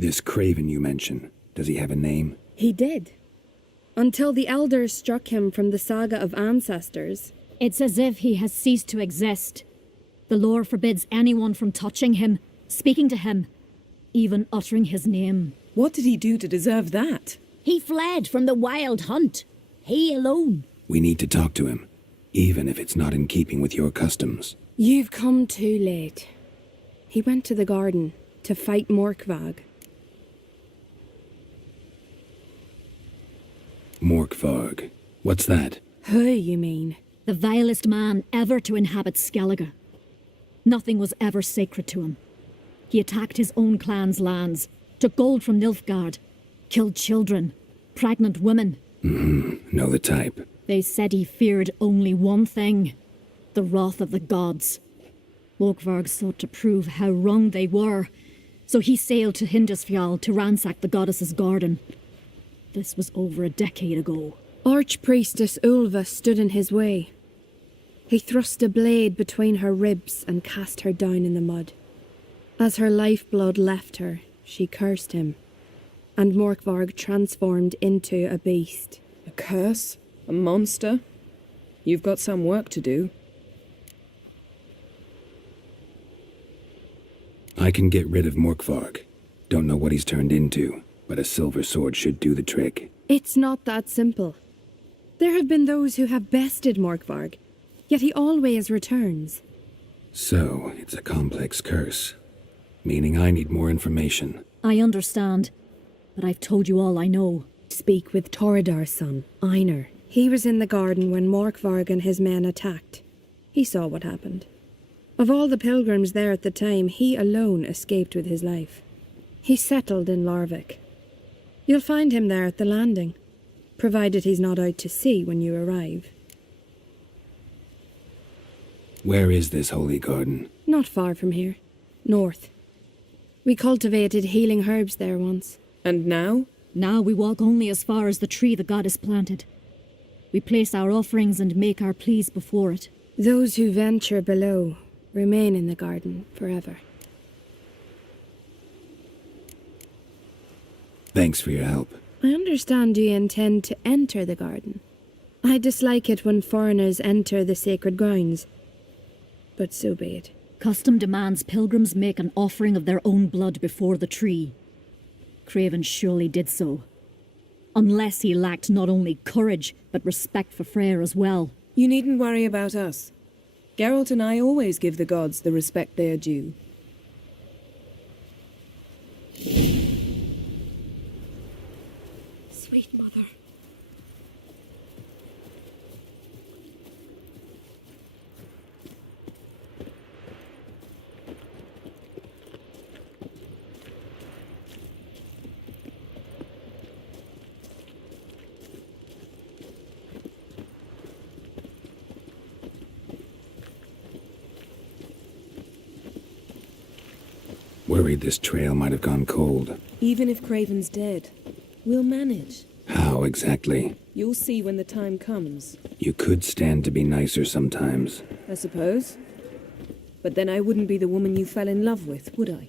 This Craven you mention, does he have a name? He did. Until the elders struck him from the saga of ancestors. It's as if he has ceased to exist. The lore forbids anyone from touching him, speaking to him, even uttering his name. What did he do to deserve that? He fled from the wild hunt. He alone. We need to talk to him, even if it's not in keeping with your customs. You've come too late. He went to the garden to fight Morkvag. Morkvarg. What's that? Who, you mean? The vilest man ever to inhabit Skellige. Nothing was ever sacred to him. He attacked his own clan's lands, took gold from Nilfgaard, killed children, pregnant women. Know the type. They said he feared only one thing, the wrath of the gods. Morkvarg sought to prove how wrong they were, so he sailed to Hindisfjall to ransack the goddess's garden. This was over a decade ago. Archpriestess Ulva stood in his way. He thrust a blade between her ribs and cast her down in the mud. As her lifeblood left her, she cursed him, and Morkvarg transformed into a beast. A curse? A monster? You've got some work to do. I can get rid of Morkvarg. Don't know what he's turned into, but a silver sword should do the trick. It's not that simple. There have been those who have bested Morkvarg, yet he always returns. So, it's a complex curse. Meaning I need more information. I understand, but I've told you all I know. Speak with Torridar's son, Einar. He was in the garden when Morkvarg and his men attacked. He saw what happened. Of all the pilgrims there at the time, he alone escaped with his life. He settled in Larvik. You'll find him there at the landing, provided he's not out to sea when you arrive. Where is this holy garden? Not far from here. North. We cultivated healing herbs there once. And now? Now we walk only as far as the tree the goddess planted. We place our offerings and make our pleas before it. Those who venture below remain in the garden forever. Thanks for your help. I understand you intend to enter the garden. I dislike it when foreigners enter the sacred grounds, but so be it. Custom demands pilgrims make an offering of their own blood before the tree. Craven surely did so. Unless he lacked not only courage, but respect for Freyr as well. You needn't worry about us. Geralt and I always give the gods the respect they are due. Sweet mother. Worried this trail might have gone cold. Even if Craven's dead, we'll manage. How exactly? You'll see when the time comes. You could stand to be nicer sometimes. I suppose. But then I wouldn't be the woman you fell in love with, would I?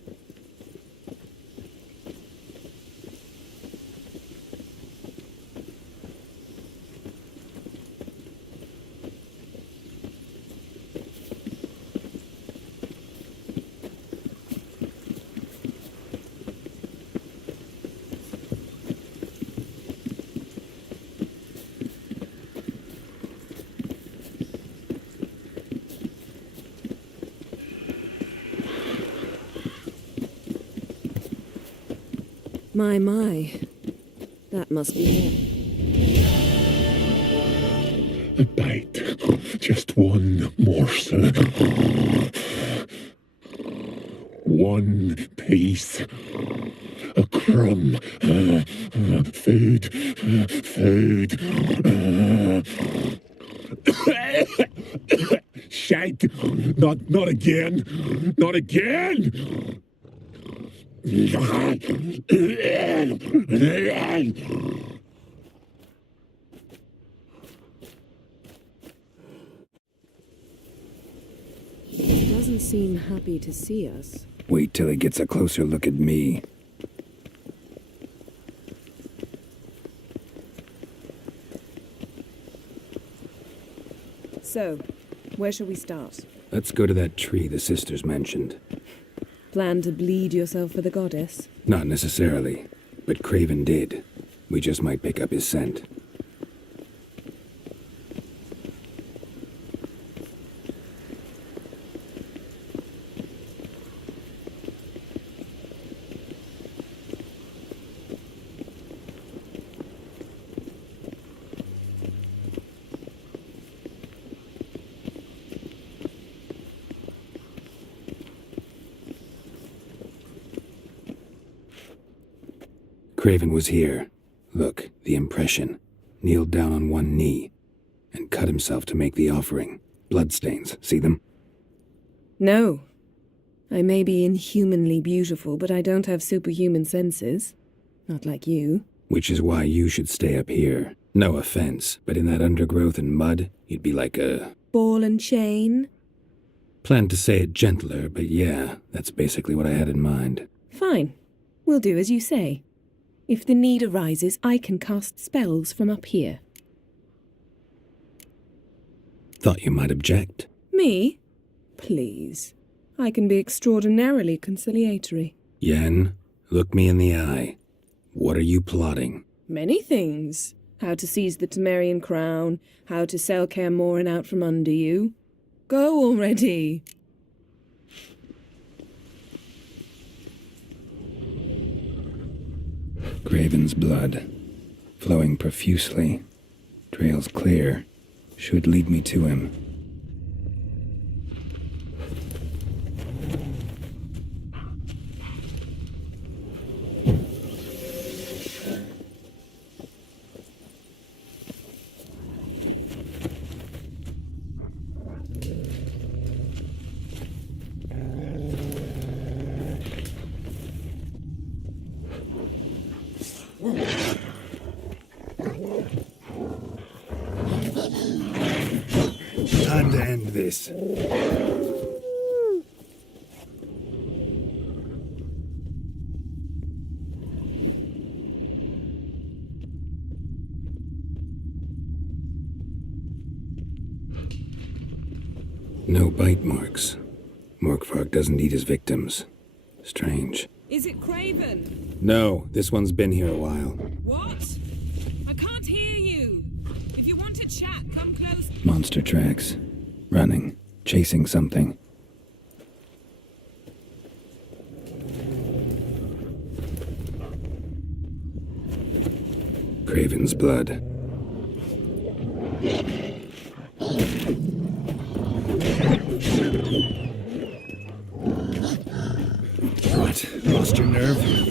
My. That must be it. A bite. Just one morsel. One piece. A crumb. Food. Shite. Not again. Not again. He doesn't seem happy to see us. Wait till he gets a closer look at me. So, where shall we start? Let's go to that tree the sisters mentioned. Plan to bleed yourself for the goddess? Not necessarily, but Craven did. We just might pick up his scent. Craven was here. Look, the impression. Kneeled down on one knee and cut himself to make the offering. Bloodstains, see them? No. I may be inhumanly beautiful, but I don't have superhuman senses. Not like you. Which is why you should stay up here. No offense, but in that undergrowth and mud, you'd be like a... Ball and chain? Planned to say it gentler, but yeah, that's basically what I had in mind. Fine. We'll do as you say. If the need arises, I can cast spells from up here. Thought you might object. Me? Please. I can be extraordinarily conciliatory. Yen, look me in the eye. What are you plotting? Many things. How to seize the Temerian crown, how to sell Kaer Morhen out from under you. Go already! Craven's blood, flowing profusely, trails clear, should lead me to him. Time to end this. No bite marks. Morkvarg doesn't eat his victims. Strange. Is it Craven? No, this one's been here a while. What? I can't hear you. If you want to chat, come close. Monster tracks. Running. Chasing something. Craven's blood. What? Lost your nerve?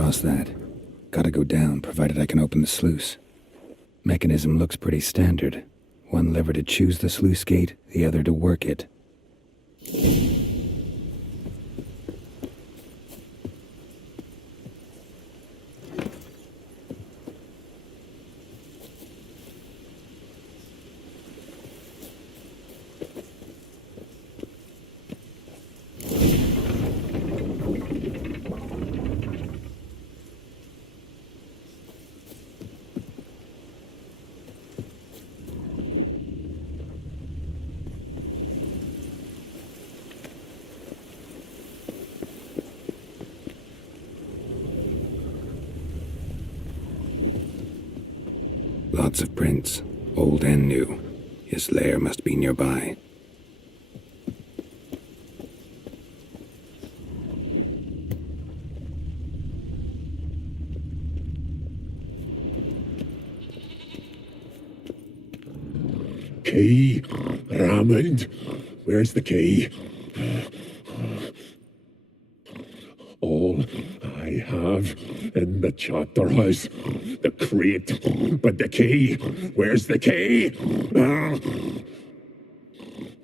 across that. Gotta go down, provided I can open the sluice. Mechanism looks pretty standard. One lever to choose the sluice gate, the other to work it. Lots of prints, old and new. His lair must be nearby. Key, Raymond. Where's the key? All I have in the chapter house, the crate, but the key. Where's the key?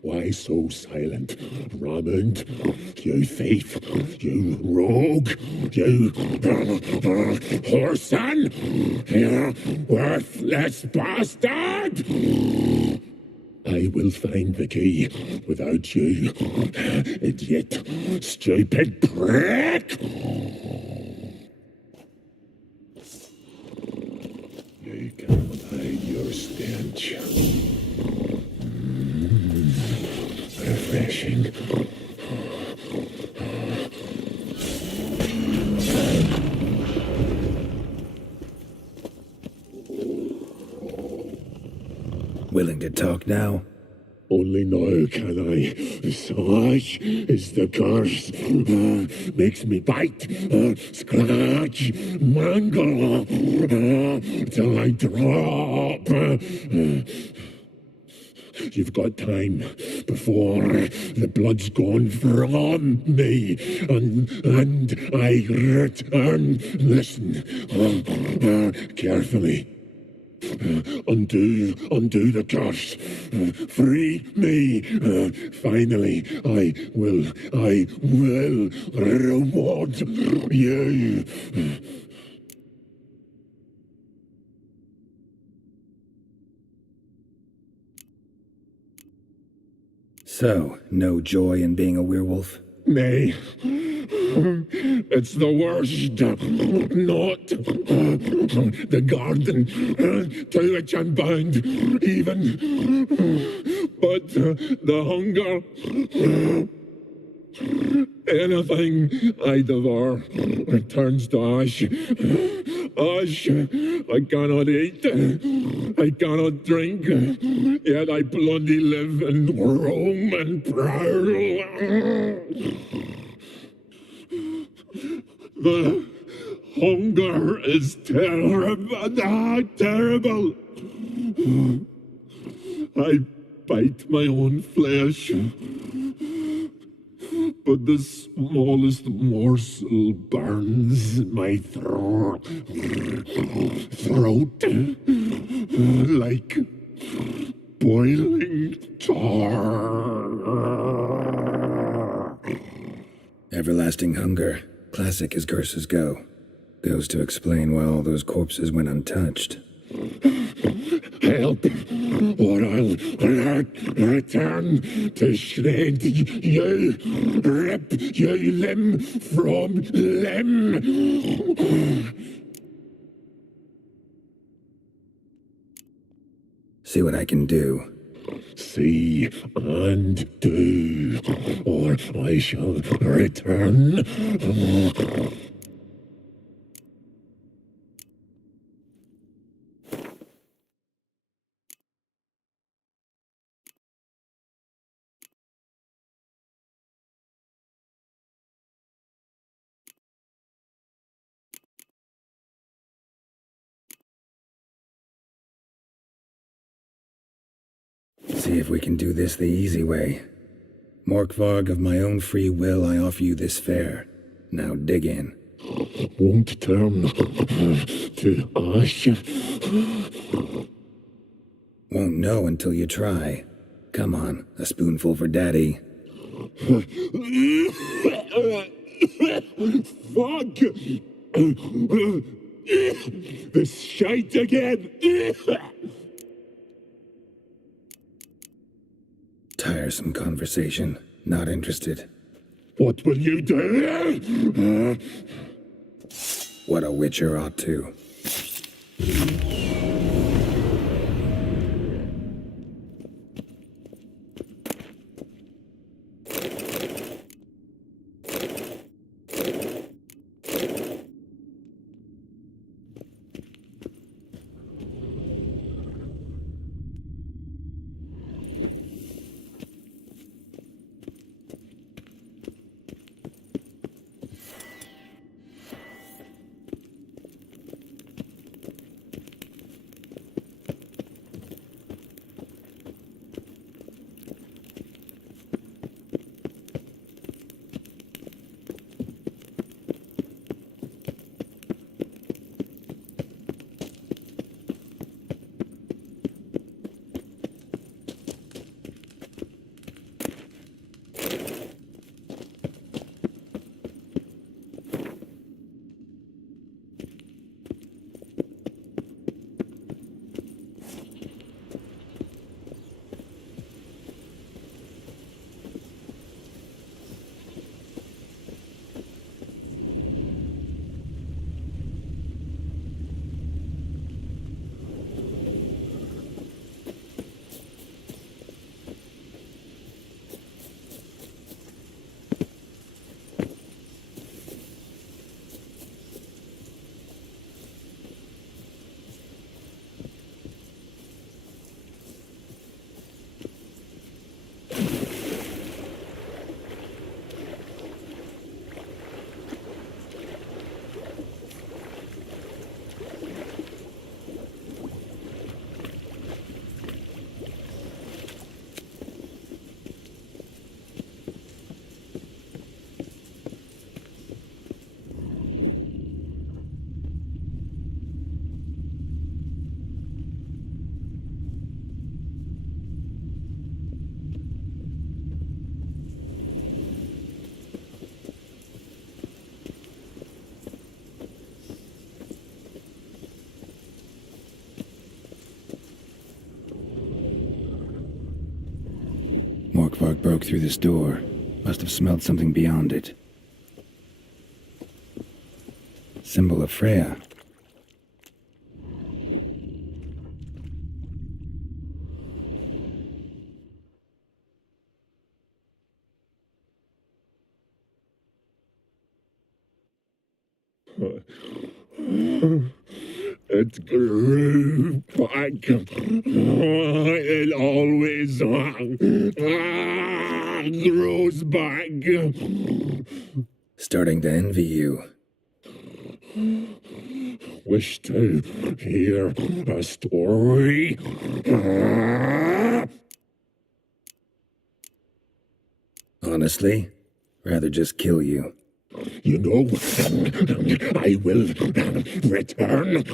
Why so silent, Raymond? You thief, you rogue, you whoreson, you worthless bastard! I will find the key without you, idiot, stupid prick! You can't hide your stench. Refreshing. Willing to talk now? Only now can I. Such is the curse. Makes me bite, scratch, mangle, till I drop. You've got time before the blood's gone from me, and I return. Listen, carefully. Undo the curse. Free me. Finally, I will reward you. So, no joy in being a werewolf? Nay, it's the worst. Not the garden to which I'm bound, even, but the hunger. Anything I devour returns to ash. Ash, I cannot eat, I cannot drink, yet I bloody live and roam and prowl. The hunger is terrible. I bite my own flesh, but the smallest morsel burns my throat like boiling tar. Everlasting hunger. Classic as curses go. Goes to explain why all those corpses went untouched. Help, or I'll return to shred you, rip you limb from limb. See what I can do. See and do, or I shall return. See if we can do this the easy way. Morkvarg, of my own free will, I offer you this fare. Now dig in. won't turn to ash. Won't know until you try. Come on, a spoonful for Daddy. Fuck! This shite again! Tiresome conversation. Not interested. What will you do? What a witcher ought to. Morkvark broke through this door. Must have smelled something beyond it. Symbol of Freya. It grew back. It always grows back. Starting to envy you. Wish to hear a story. Honestly, rather just kill you. You know, I will return.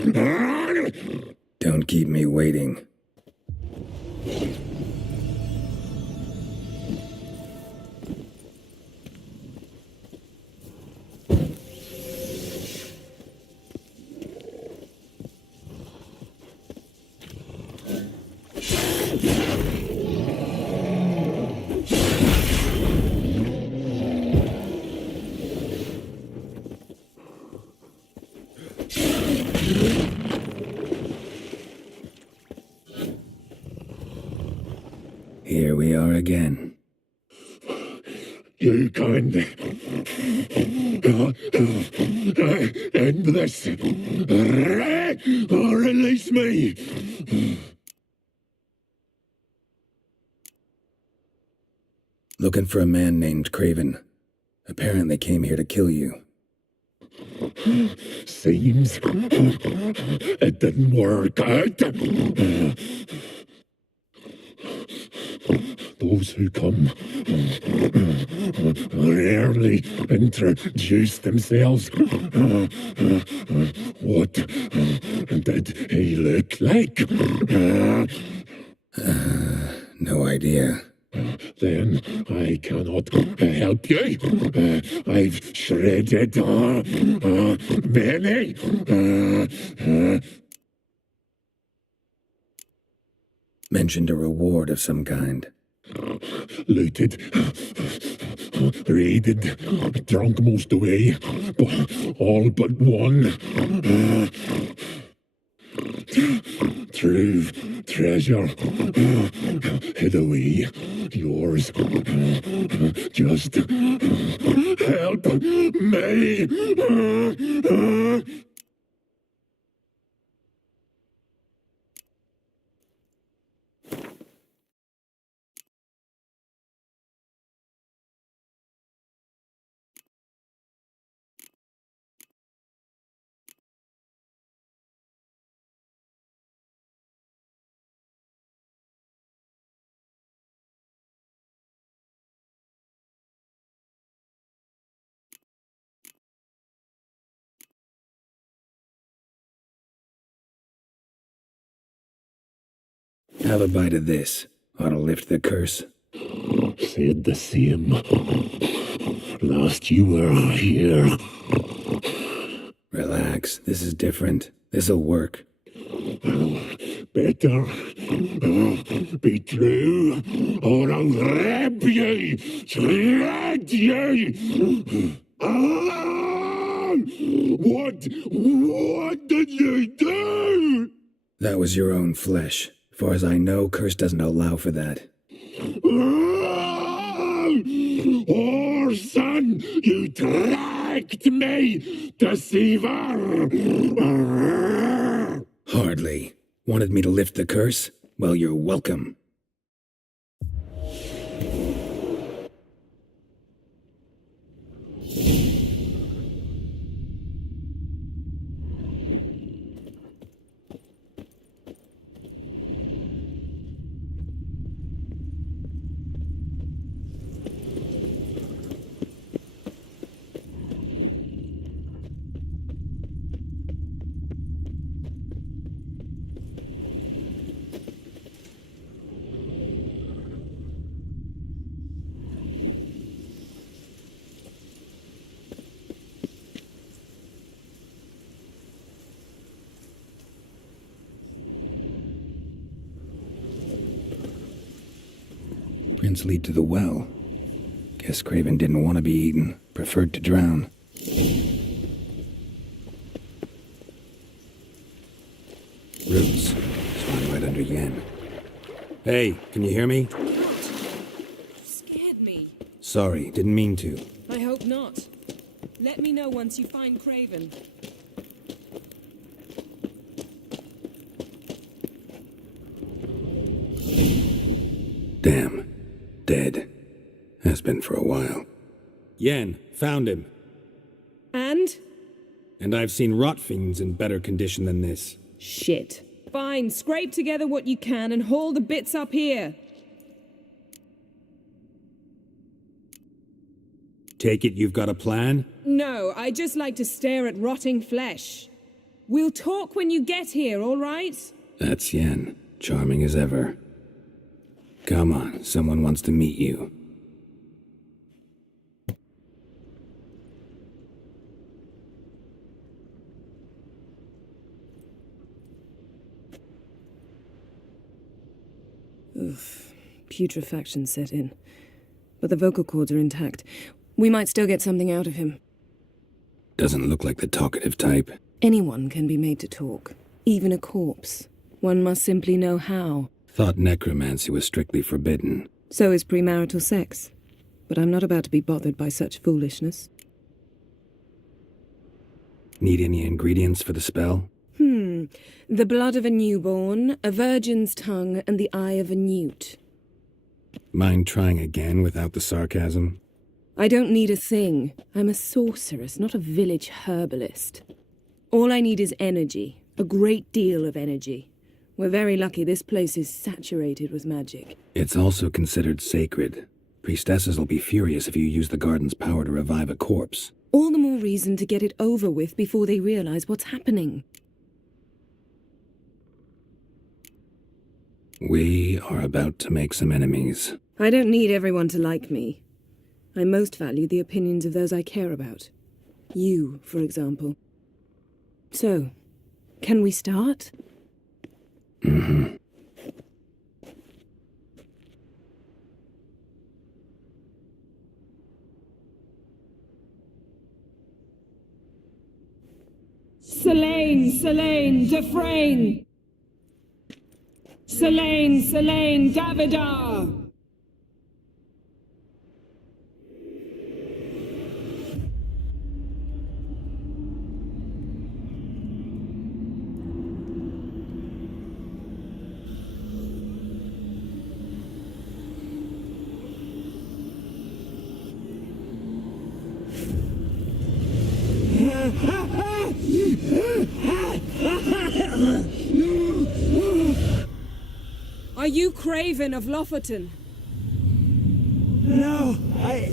Don't keep me waiting. Here we are again. You can end this. Release me. Looking for a man named Craven. Apparently came here to kill you. Seems it didn't work out. those who come rarely introduce themselves. What did he look like? No idea. Then I cannot help you. I've shredded many. Mentioned a reward of some kind. Looted, raided, drunk most away, all but one. True treasure hid away. Yours. Just help me. Have a bite of this. Ought to lift the curse. Said the same. Last you were here. Relax. This is different. This'll work. Better be true, or I'll rip you, shred you. What did you do? That was your own flesh. As far as I know, curse doesn't allow for that. Orson, you tracked me, deceiver! Hardly. Wanted me to lift the curse? Well, you're welcome. Prints lead to the well. Guess Craven didn't want to be eaten. Preferred to drown. Roots. Spawning right under Yen. Hey, can you hear me? Scared me. Sorry, didn't mean to. I hope not. Let me know once you find Craven. Damn. Dead. Has been for a while. Yen, found him. And? And I've seen rot fiends in better condition than this. Shit. Fine, scrape together what you can and haul the bits up here. Take it you've got a plan? No, I just like to stare at rotting flesh. We'll talk when you get here, all right? That's Yen. Charming as ever. Come on, someone wants to meet you. Oof. Putrefaction set in. But the vocal cords are intact. We might still get something out of him. Doesn't look like the talkative type. Anyone can be made to talk. Even a corpse. One must simply know how. Thought necromancy was strictly forbidden. So is premarital sex. But I'm not about to be bothered by such foolishness. Need any ingredients for the spell? The blood of a newborn, a virgin's tongue, and the eye of a newt. Mind trying again without the sarcasm? I don't need a thing. I'm a sorceress, not a village herbalist. All I need is energy. A great deal of energy. We're very lucky this place is saturated with magic. It's also considered sacred. Priestesses will be furious if you use the garden's power to revive a corpse. All the more reason to get it over with before they realize what's happening. We are about to make some enemies. I don't need everyone to like me. I most value the opinions of those I care about. You, for example. So, can we start? Mm-hmm. Selene, Defrain! Selene, Davidar! Are you Craven of Lofoten? No, I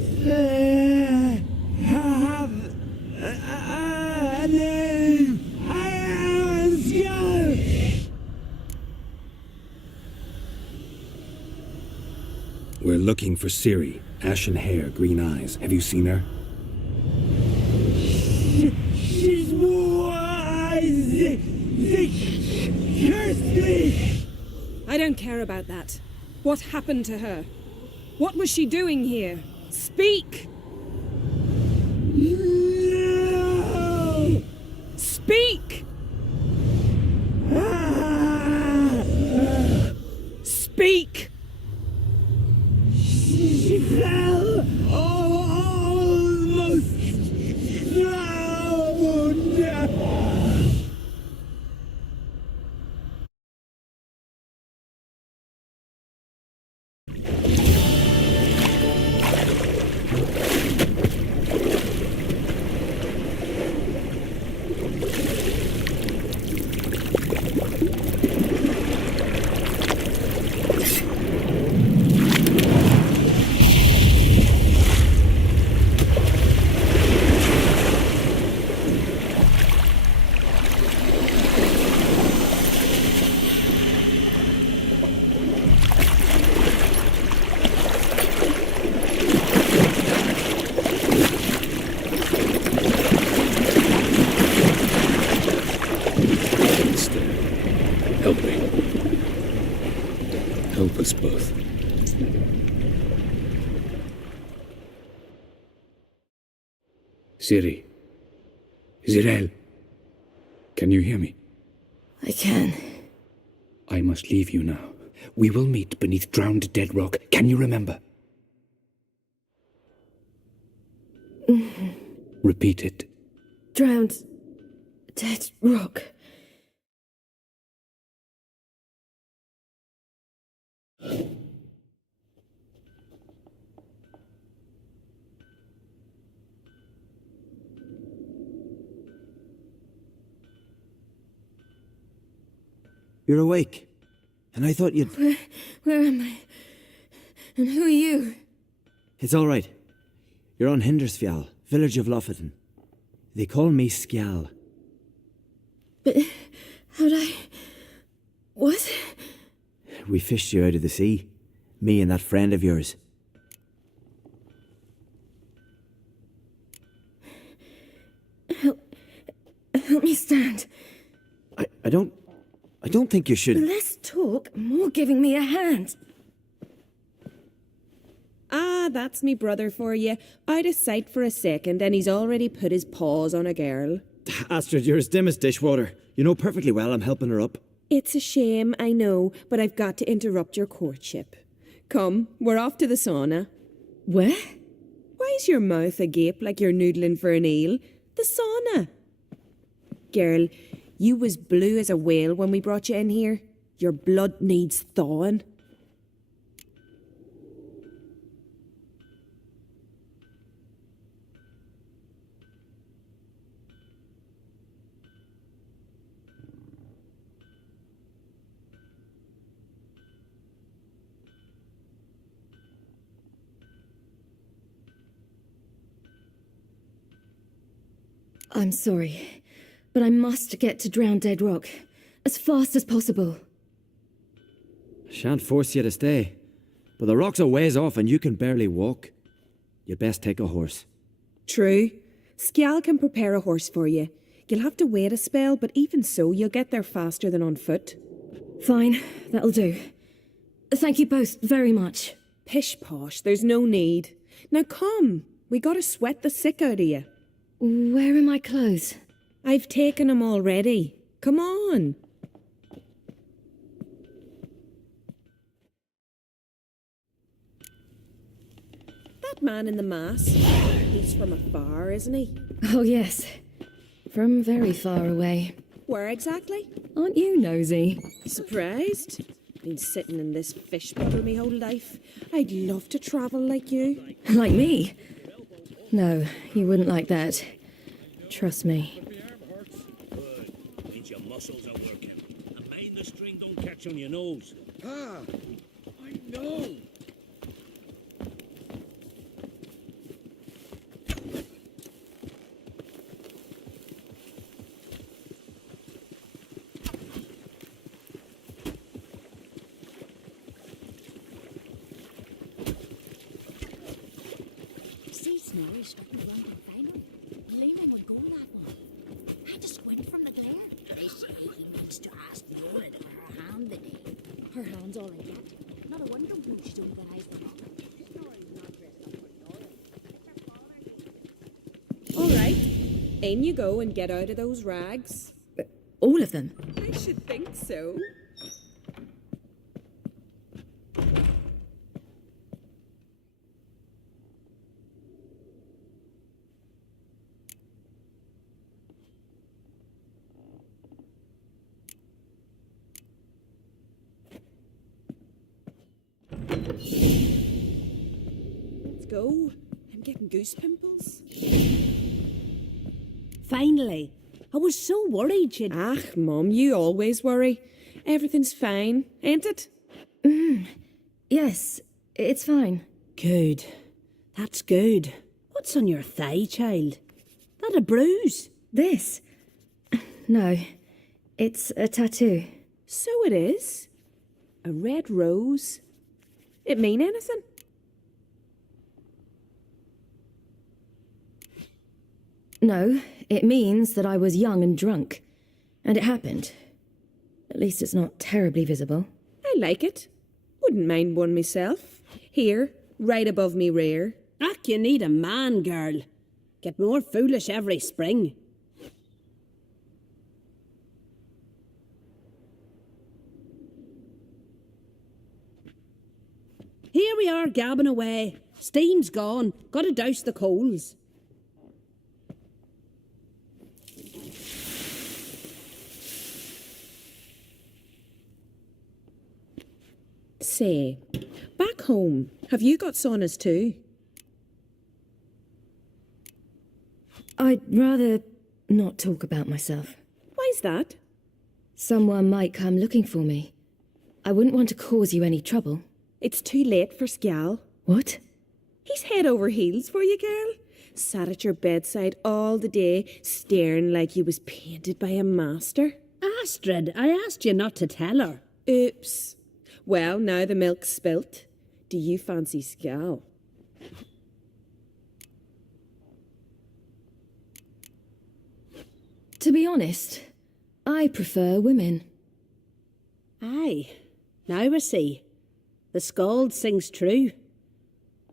have a name. I am Skull. We're looking for Ciri. Ashen hair, green eyes. Have you seen her? She's wise. They cursed me. I don't care about that. What happened to her? What was she doing here? Speak! No. Speak! Speak! She fell almost drowned. Help me. Help us both. Ciri. Zirel. Can you hear me? I can. I must leave you now. We will meet beneath drowned dead rock. Can you remember? Repeat it. Drowned. Dead rock. You're awake. And I thought you'd... Where am I? And who are you? It's all right. You're on Hindersfjall, village of Lofoten. They call me Skjal. But how'd I... What? We fished you out of the sea. Me and that friend of yours. Help me stand. I don't think you should... Less talk, more giving me a hand. Ah, that's me brother for you. I'd a sight for a second, and he's already put his paws on a girl. Astrid, you're as dim as dishwater. You know perfectly well I'm helping her up. It's a shame, I know, but I've got to interrupt your courtship. Come, we're off to the sauna. Where? Why's your mouth agape like you're noodling for an eel? The sauna. Girl, you was blue as a whale when we brought you in here. Your blood needs thawing. I'm sorry, but I must get to Drowned Dead Rock as fast as possible. Shan't force you to stay, but the rock's a ways off and you can barely walk. You'd best take a horse. True. Skjal can prepare a horse for you. You'll have to wait a spell, but even so, you'll get there faster than on foot. Fine, that'll do. Thank you both very much. Pish posh, there's no need. Now come, we gotta sweat the sick out of you. Where are my clothes? I've taken 'em already. Come on. That man in the mask, he's from afar, isn't he? Oh, yes. From very far away. Where exactly? Aren't you nosy? Surprised? Been sitting in this fish bottle me whole life. I'd love to travel like you. Like me? No, you wouldn't like that. Trust me. Means your muscles are working. And mind the string don't catch on your nose. Ah, I know. See Snow is stopping around the final. Leaning will go that one. I just squint from the glare. They say he means to ask the Orid for her hand the day. Her hand's all in that. Not a wonder when she's organised the rock. All right, in you go and get out of those rags. All of them? I should think so. Let's go. I'm getting goose pimples. Finally. I was so worried she'd... Ach, Mum, you always worry. Everything's fine, ain't it? Yes, it's fine. Good. That's good. What's on your thigh, child? That a bruise? This? No, it's a tattoo. So it is. A red rose. It mean anything? No, it means that I was young and drunk. And it happened. At least it's not terribly visible. I like it. Wouldn't mind one myself. Here, right above me rear. Ach, you need a man, girl. Get more foolish every spring. Here we are gabbing away. Steam's gone. Gotta douse the coals. Say, back home, have you got saunas too? I'd rather not talk about myself. Why's that? Someone might come looking for me. I wouldn't want to cause you any trouble. It's too late for Skjal. What? He's head over heels for you, girl. Sat at your bedside all the day, staring like you was painted by a master. Astrid, I asked you not to tell her. Oops. Well, now the milk's spilt. Do you fancy Skjal? To be honest, I prefer women. Aye, now I see. The skald sings true.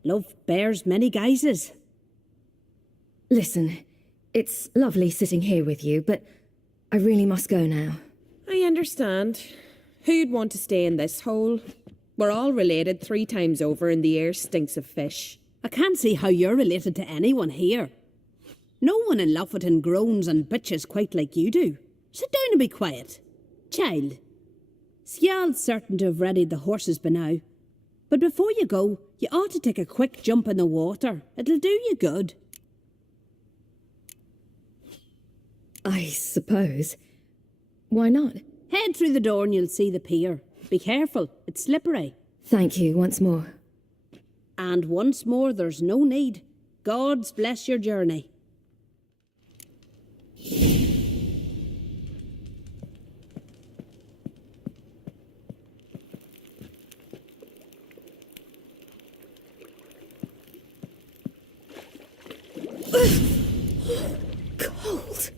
Love bears many guises. Listen, it's lovely sitting here with you, but I really must go now. I understand. Who'd want to stay in this hole? We're all related 3 times over and the air stinks of fish. I can't see how you're related to anyone here. No one in Lofoten groans and bitches quite like you do. Sit down and be quiet. Child, Skjal's certain to have readied the horses by now. But before you go, you ought to take a quick jump in the water. It'll do you good. I suppose. Why not? Head through the door and you'll see the pier. Be careful, it's slippery. Thank you once more. And once more, there's no need. God's bless your journey. Cold.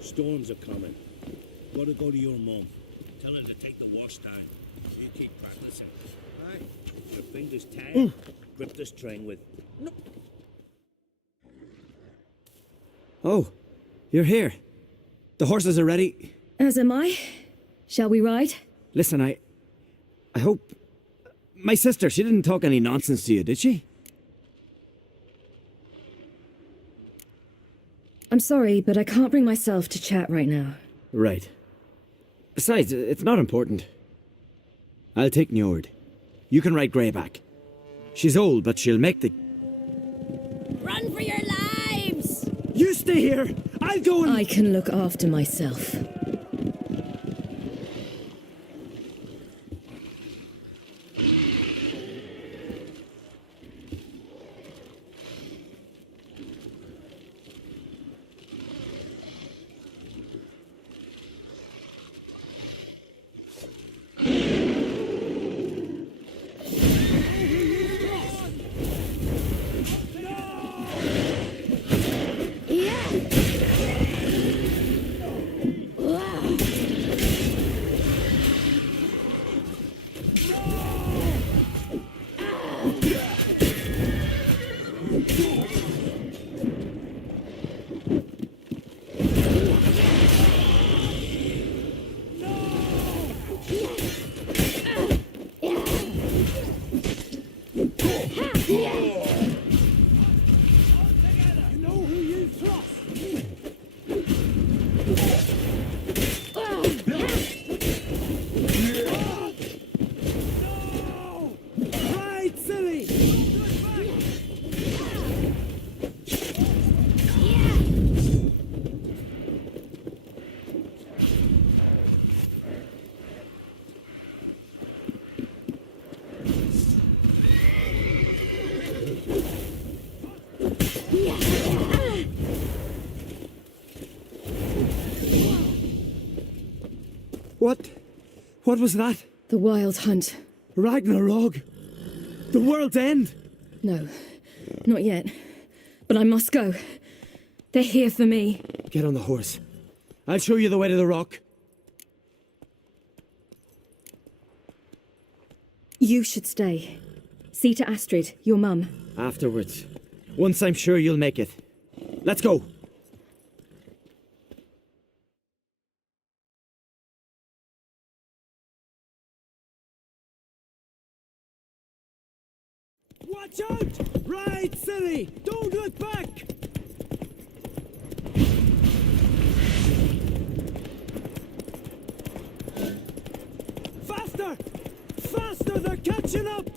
Storms are coming. Gotta go to your mum. Tell her to take the wash time. You keep practicing. Aye. Your fingers tired. Grip the string with. No. Oh, you're here. The horses are ready. As am I. Shall we ride? Listen, I hope... My sister, she didn't talk any nonsense to you, did she? I'm sorry, but I can't bring myself to chat right now. Right. Besides, it's not important. I'll take Njord. You can ride Greyback. She's old, but she'll make the... Run for your lives! You stay here! I'll go and... I can look after myself. What was that? The Wild Hunt. Ragnarok? The world's end? No, not yet. But I must go. They're here for me. Get on the horse. I'll show you the way to the rock. You should stay. See to Astrid, your mum. Afterwards. Once I'm sure you'll make it. Let's go. Watch out! Ride, silly! Don't look back! Faster! Faster! They're catching up!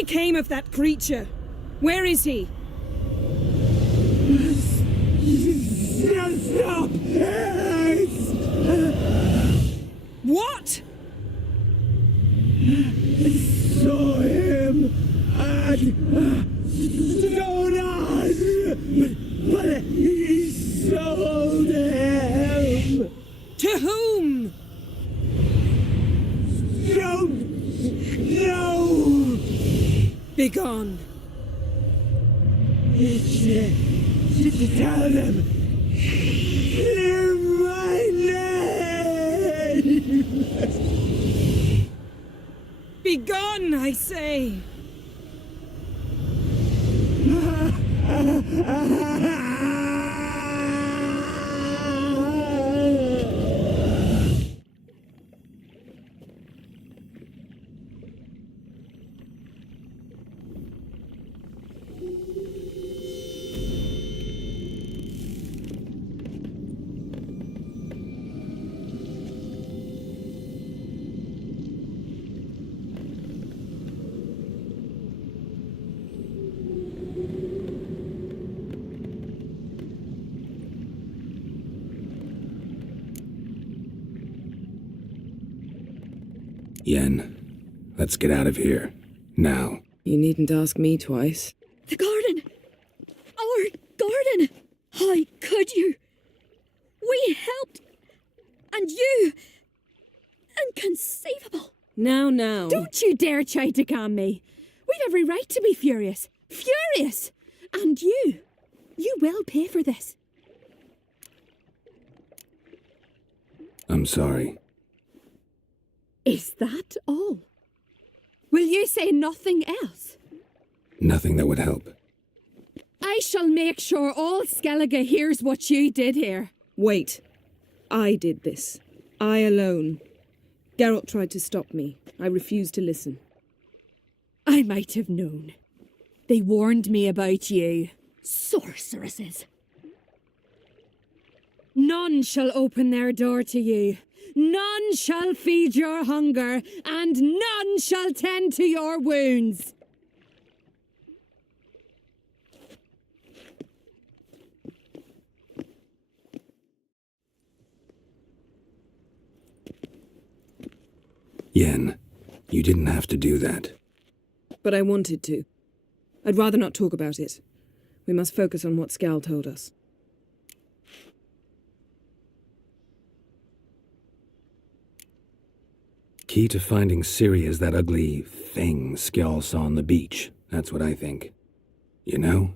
became of that creature? Where is he? Stop! What? Saw him at Stonas, but he sold him. To whom? Don't know. Begone. Tell them. Clear my name. Begone, I say. Yen, let's get out of here. Now. You needn't ask me twice. The garden! Our garden! How could you? We helped! And you! Inconceivable! Now. Don't you dare try to calm me. We've every right to be furious. Furious! And you will pay for this. I'm sorry. Is that all? Will you say nothing else? Nothing that would help. I shall make sure all Skellige hears what you did here. Wait. I did this. I alone. Geralt tried to stop me. I refused to listen. I might have known. They warned me about you. Sorceresses! None shall open their door to you. None shall feed your hunger, and none shall tend to your wounds. Yen, you didn't have to do that. But I wanted to. I'd rather not talk about it. We must focus on what Skal told us. Key to finding Ciri is that ugly thing Skjall saw on the beach. That's what I think. You know,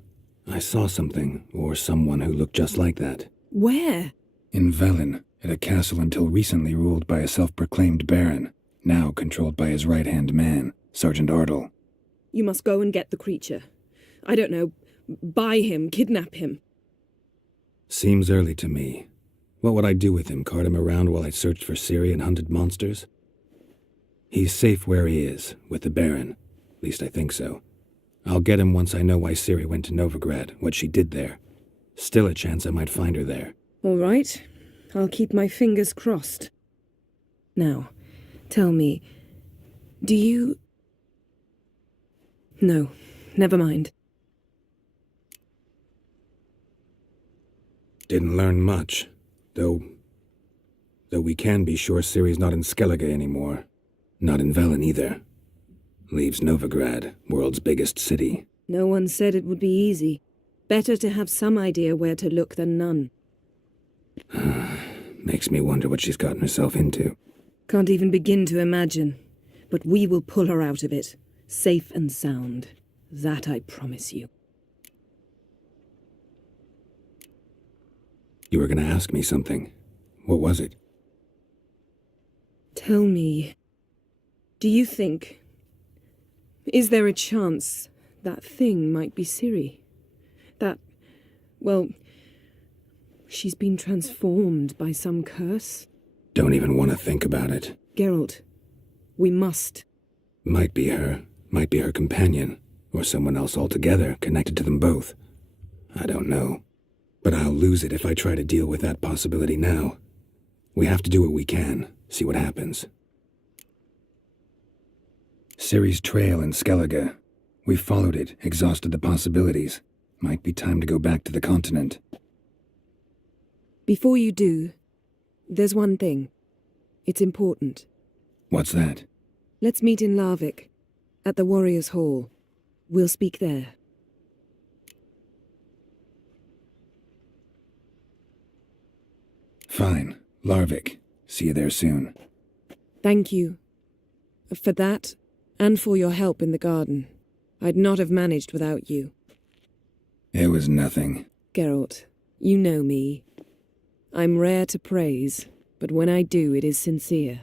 I saw something, or someone who looked just like that. Where? In Velen, at a castle until recently ruled by a self-proclaimed baron, now controlled by his right-hand man, Sergeant Ardle. You must go and get the creature. I don't know, buy him, kidnap him. Seems early to me. What would I do with him, cart him around while I searched for Ciri and hunted monsters? He's safe where he is, with the Baron. At least I think so. I'll get him once I know why Ciri went to Novigrad, what she did there. Still a chance I might find her there. All right. I'll keep my fingers crossed. Now, tell me, do you... No, never mind. Didn't learn much, though we can be sure Ciri's not in Skellige anymore. Not in Velen either. Leaves Novigrad, world's biggest city. No one said it would be easy. Better to have some idea where to look than none. Makes me wonder what she's gotten herself into. Can't even begin to imagine. But we will pull her out of it, safe and sound. That I promise you. You were gonna ask me something. What was it? Tell me, do you think... Is there a chance that thing might be Ciri? That, well, she's been transformed by some curse? Don't even want to think about it. Geralt, we must. Might be her companion, or someone else altogether connected to them both. I don't know. But I'll lose it if I try to deal with that possibility now. We have to do what we can, see what happens. Ciri's trail in Skellige. We've followed it, exhausted the possibilities. Might be time to go back to the continent. Before you do, there's one thing. It's important. What's that? Let's meet in Larvik, at the Warriors' Hall. We'll speak there. Fine. Larvik. See you there soon. Thank you. For that, and for your help in the garden. I'd not have managed without you. It was nothing. Geralt, you know me. I'm rare to praise, but when I do, it is sincere.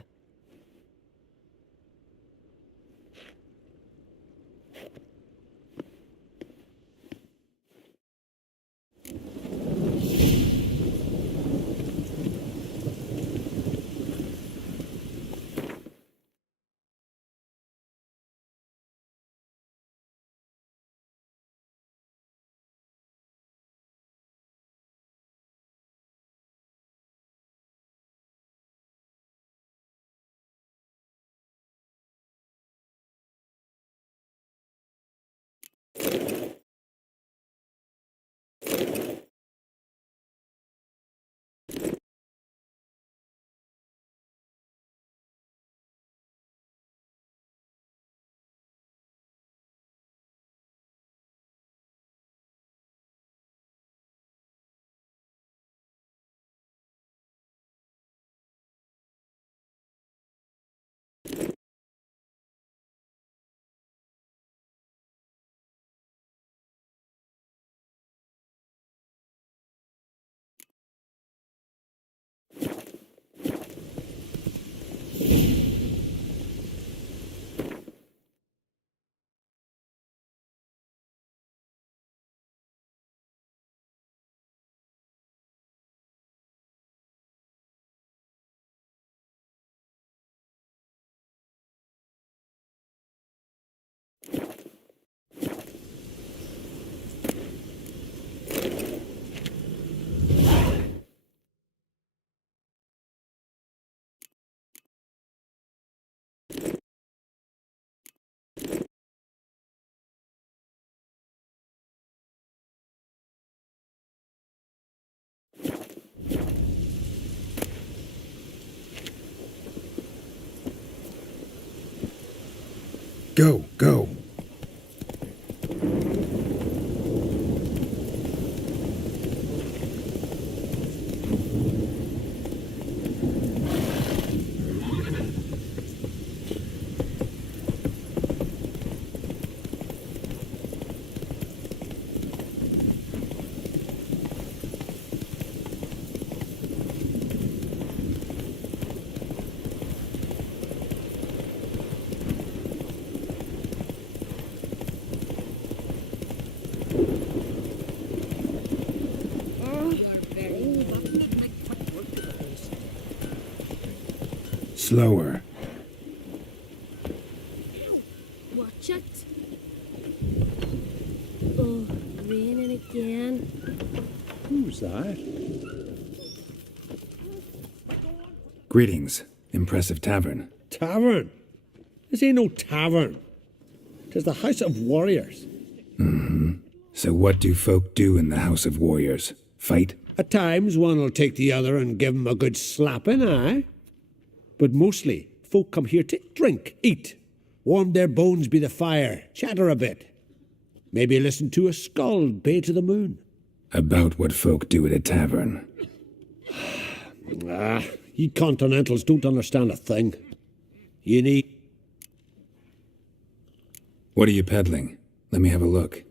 Go, go. Slower. Watch it. Oh, raining again. Who's that? Greetings. Impressive tavern. Tavern? This ain't no tavern. 'Tis the House of Warriors. So what do folk do in the House of Warriors? Fight? At times one'll take the other and give 'em a good slapping, aye? But mostly, folk come here to drink, eat, warm their bones by the fire, chatter a bit. Maybe listen to a skald bay to the moon. About what folk do at a tavern. Ye Continentals don't understand a thing. You need... What are you peddling? Let me have a look.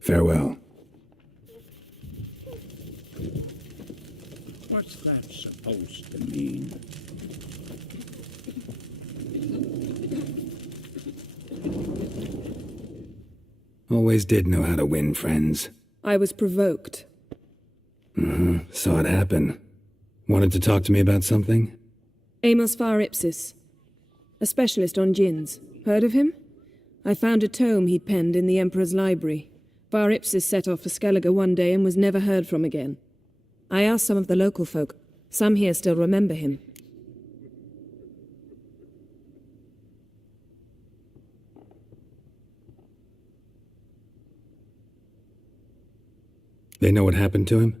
Farewell. What's that supposed to mean? Always did know how to win friends. I was provoked. Saw it happen. Wanted to talk to me about something? Amos Far Ipsis, a specialist on djinns. Heard of him? I found a tome he'd penned in the Emperor's library. Far Ipsis set off for Skellige one day and was never heard from again. I asked some of the local folk. Some here still remember him. They know what happened to him?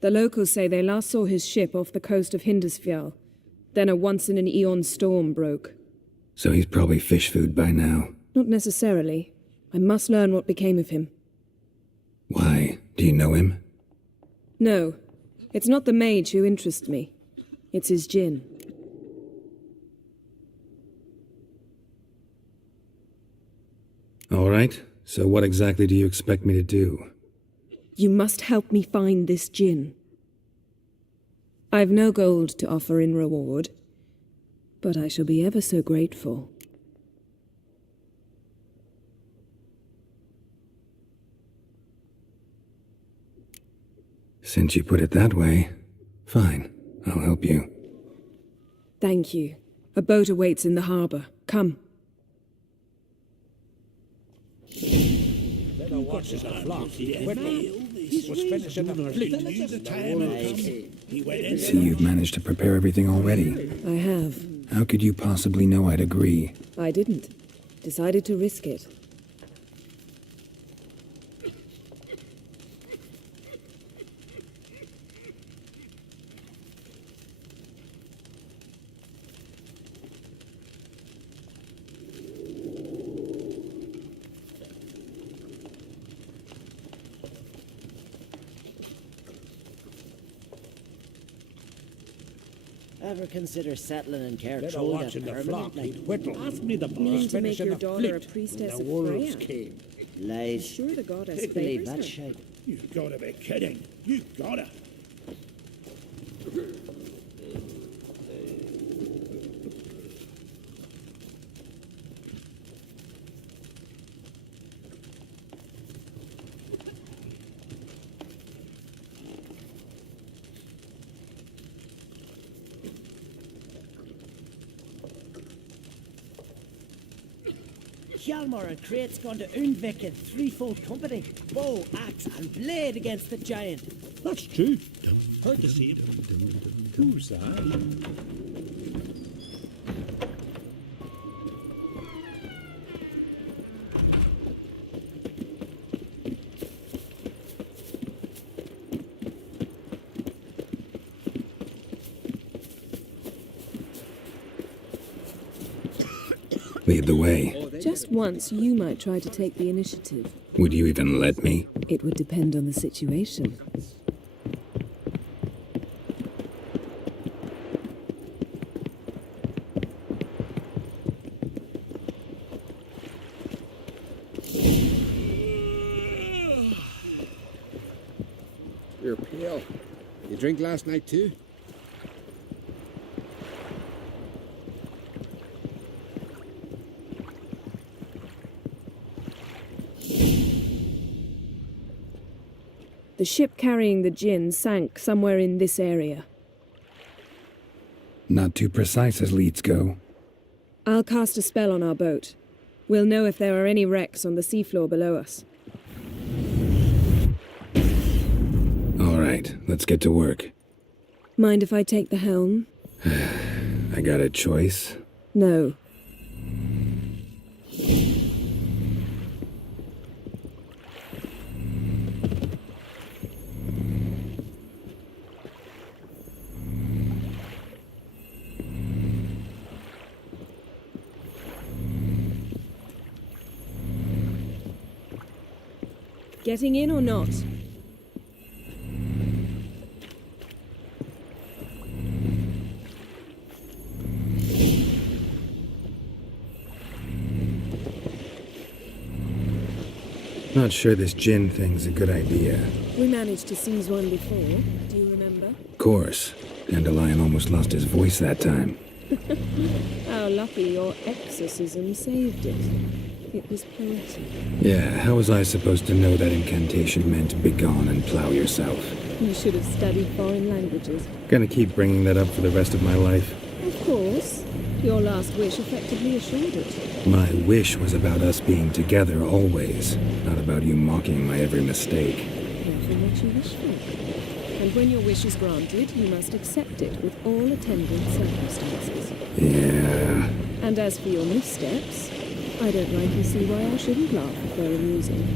The locals say they last saw his ship off the coast of Hindisfjall. Then a once-in-an-eon storm broke. So he's probably fish food by now. Not necessarily. I must learn what became of him. Why? Do you know him? No. It's not the mage who interests me. It's his djinn. All right. So what exactly do you expect me to do? You must help me find this djinn. I've no gold to offer in reward, but I shall be ever so grateful. Since you put it that way, fine. I'll help you. Thank you. A boat awaits in the harbor. Come. Better watch his flock. He was finishing the fleet. I see you've managed to prepare everything already. I have. How could you possibly know I'd agree? I didn't. Decided to risk it. Ever consider settling in Better Kertrolda watching the flock. permanently? He'd whittle. Ask me the boss Meaning to make finishing your the daughter a fleet. priestess The of wolves Freya? came. Lies. Sure the goddess Who'd believe favors that her. shite? You gotta be kidding. You gotta. Hjalmar and Krait's gone to Undvik in threefold company. Bow, axe, and blade against the giant. That's true. Heard to see it. Who's that? Lead the way. Just once, you might try to take the initiative. Would you even let me? It would depend on the situation. You're pale. You drink last night too? The ship carrying the djinn sank somewhere in this area. Not too precise as leads go. I'll cast a spell on our boat. We'll know if there are any wrecks on the seafloor below us. All right, let's get to work. Mind if I take the helm? I got a choice. No. Getting in or not? Not sure this gin thing's a good idea. We managed to seize one before. Do you remember? Of course. Dandelion almost lost his voice that time. How lucky your exorcism saved it. It was poetic. Yeah, how was I supposed to know that incantation meant begone and plow yourself? You should have studied foreign languages. Gonna keep bringing that up for the rest of my life. Of course. Your last wish effectively assured it. My wish was about us being together always, not about you mocking my every mistake. Careful what you wish for. And when your wish is granted, you must accept it with all attendant circumstances. Yeah. And as for your missteps, I don't rightly see why I shouldn't laugh if they're amusing.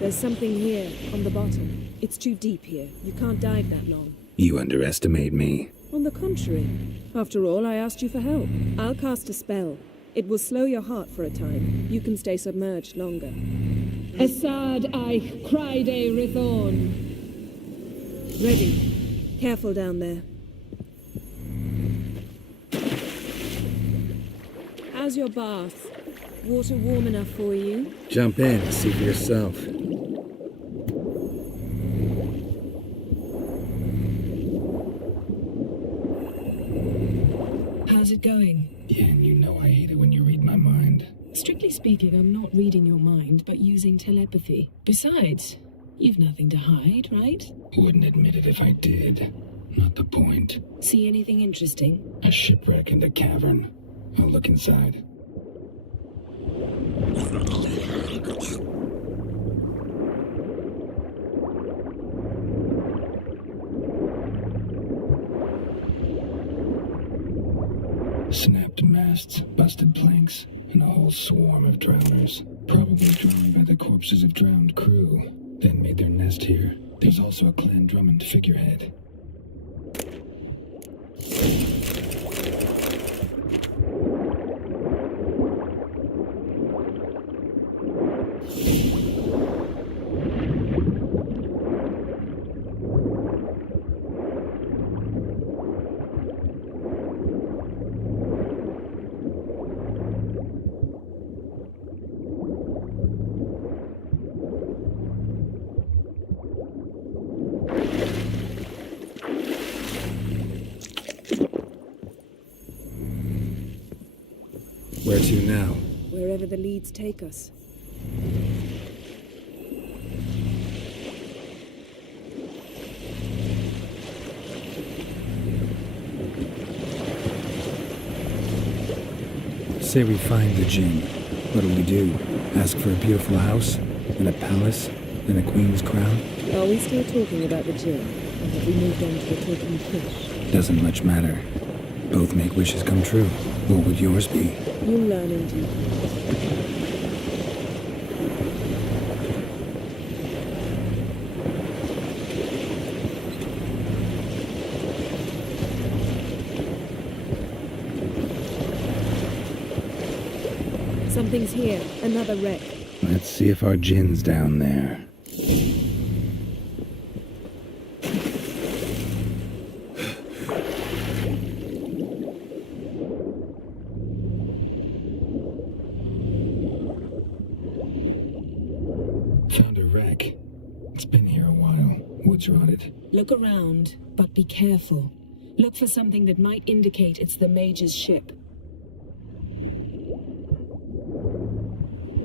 There's something here, on the bottom. It's too deep here. You can't dive that long. You underestimate me. On the contrary. After all, I asked you for help. I'll cast a spell. It will slow your heart for a time. You can stay submerged longer. Assad I cried a Rithorn. Ready. Careful down there. How's your bath? Water warm enough for you? Jump in, see for yourself. How's it going? Yeah, and you know I hate it when you read my mind. Strictly speaking, I'm not reading your mind, but using telepathy. Besides, you've nothing to hide, right? Wouldn't admit it if I did. Not the point. See anything interesting? A shipwreck and a cavern. I'll look inside. Snapped masts, busted planks, and a whole swarm of drowners. Probably drawn by the corpses of drowned crew, then made their nest here. There's also a Clan Drummond figurehead. Where to now? Wherever the leads take us. Say we find the djinn. What do? Ask for a beautiful house? And a palace? And a queen's crown? Are we still talking about the gin? Or have we moved on to the talking fish? Doesn't much matter. Both make wishes come true. What would yours be? You'll learn in due Something's here. Another wreck. Let's see if our djinn's down there. Found a wreck. It's been here a while. Wood's rotted. Look around, but be careful. Look for something that might indicate it's the Mage's ship.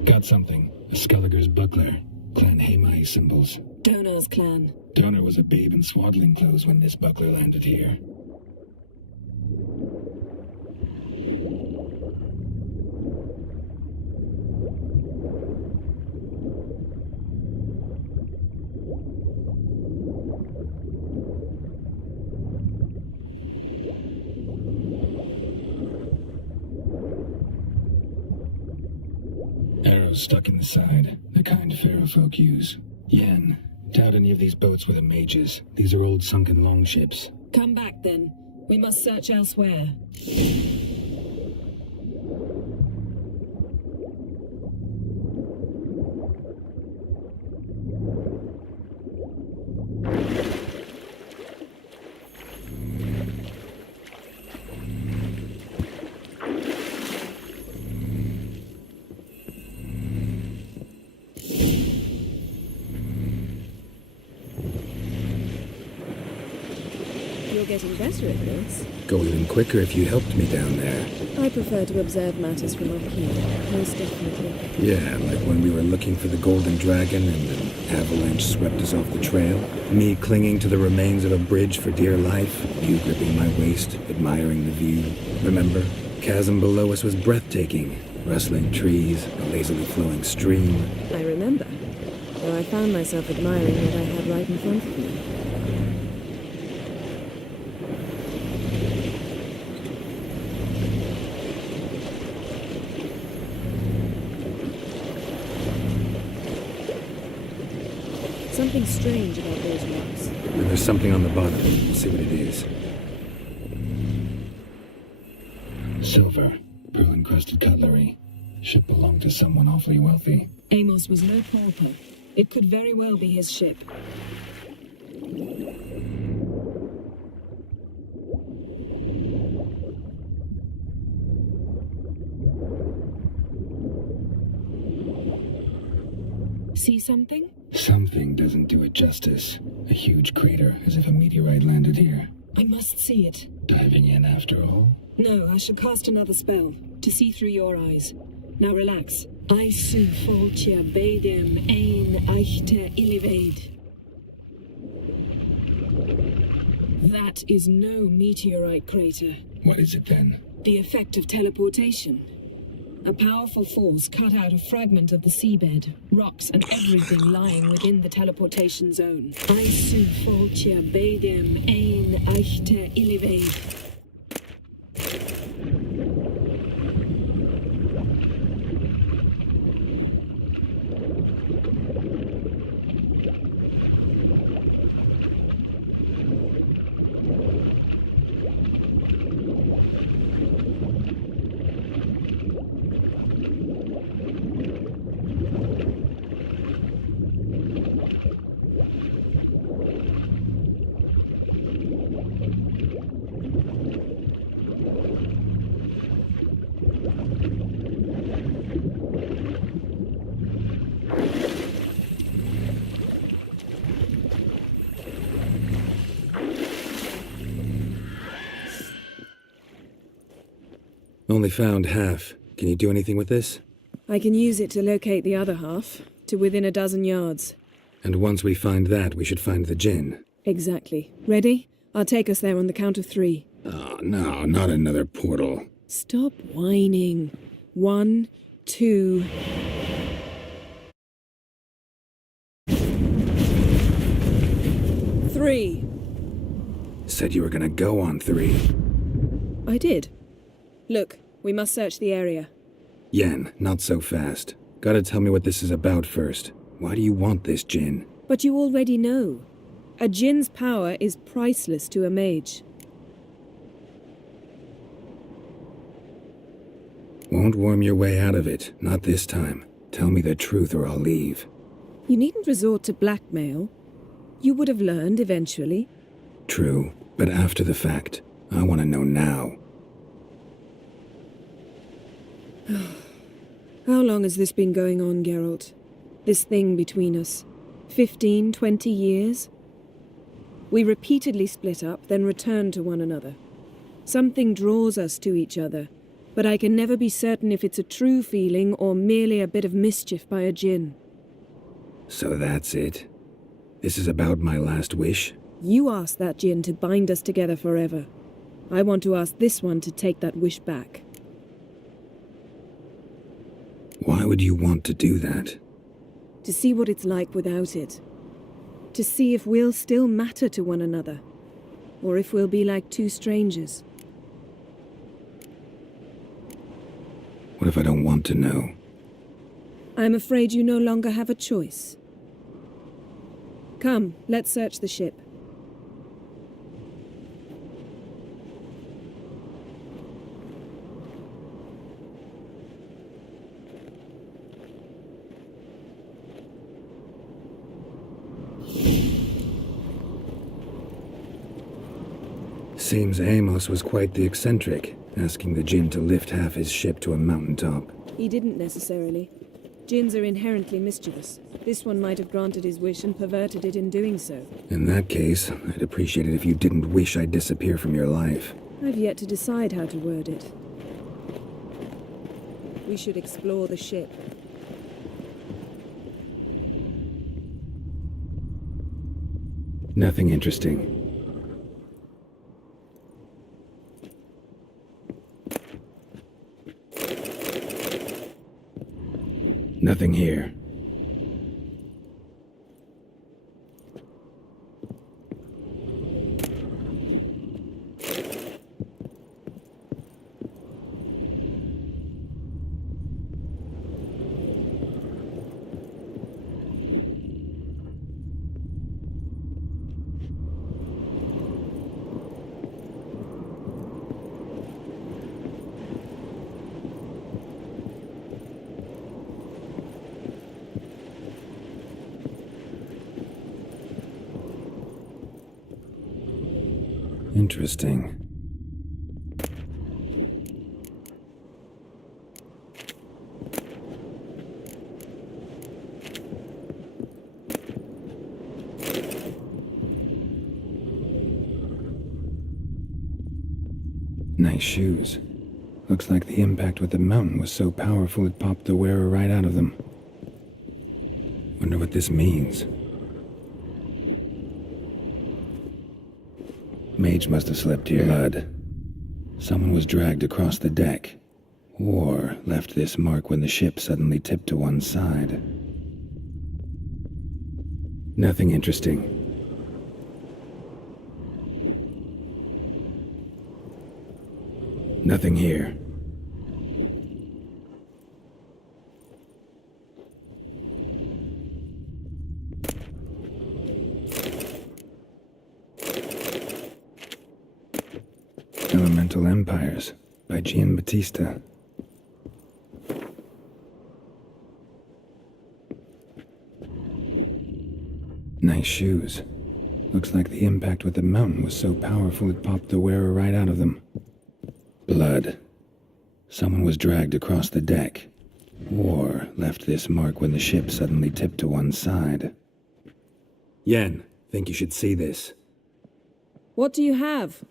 Got something. A Skulliger's buckler. Clan Hamai symbols. Donar's clan. Donar was a babe in swaddling clothes when this buckler landed here. Arrows stuck in the side, the kind Pharaoh folk use. Yen, doubt any of these boats were the mages. These are old sunken longships. Come back then. We must search elsewhere. You're getting better at this. Go even quicker if you helped me down there. I prefer to observe matters from up here, most definitely. Yeah, like when we were looking for the golden dragon and an avalanche swept us off the trail. Me clinging to the remains of a bridge for dear life. You gripping my waist, admiring the view. Remember? Chasm below us was breathtaking. Rustling trees, a lazily flowing stream. I remember, though I found myself admiring what I had right in front of me. Something strange about those rocks. And there's something on the bottom. We'll see what it is. Silver. Pearl-encrusted cutlery. Ship belonged to someone awfully wealthy. Amos was no pauper. It could very well be his ship. See something? Something doesn't do it justice. A huge crater, as if a meteorite landed here. I must see it. Diving in after all? No, I shall cast another spell, to see through your eyes. Now relax. I su foltia bedem ein eichte illivaid. That is no meteorite crater. What is it then? The effect of teleportation. A powerful force cut out a fragment of the seabed, rocks and everything lying within the teleportation zone. I su foltia bedem ein eichte illivaid. Only found half. Can you do anything with this? I can use it to locate the other half, to within a dozen yards. And once we find that, we should find the gin. Exactly. Ready? I'll take us there on the count of 3. Oh, no, not another portal. Stop whining. 1, 2... Three. Said you were gonna go on 3. I did. Look, we must search the area. Yen, not so fast. Gotta tell me what this is about first. Why do you want this gin? But you already know. A djinn's power is priceless to a mage. Won't worm your way out of it. Not this time. Tell me the truth or I'll leave. You needn't resort to blackmail. You would have learned eventually. True, but after the fact. I want to know now. How long has this been going on, Geralt? This thing between us? 15, 20 years? We repeatedly split up, then returned to one another. Something draws us to each other, but I can never be certain if it's a true feeling or merely a bit of mischief by a djinn. So that's it? This is about my last wish? You asked that djinn to bind us together forever. I want to ask this one to take that wish back. Why would you want to do that? To see what it's like without it. To see if we'll still matter to one another. Or if we'll be like two strangers. What if I don't want to know? I'm afraid you no longer have a choice. Come, let's search the ship. Seems Amos was quite the eccentric, asking the djinn to lift half his ship to a mountaintop. He didn't necessarily. Djinns are inherently mischievous. This one might have granted his wish and perverted it in doing so. In that case, I'd appreciate it if you didn't wish I'd disappear from your life. I've yet to decide how to word it. We should explore the ship. Nothing interesting. Nothing here. Interesting. Nice shoes. Looks like the impact with the mountain was so powerful it popped the wearer right out of them. Wonder what this means. Mage must have slept here. Blood. Someone was dragged across the deck, or left this mark when the ship suddenly tipped to one side. Nothing interesting. Nothing here. Elemental Empires by Giambattista. Nice shoes. Looks like the impact with the mountain was so powerful it popped the wearer right out of them. Blood. Someone was dragged across the deck, or left this mark when the ship suddenly tipped to one side. Yen, think you should see this. What do you have?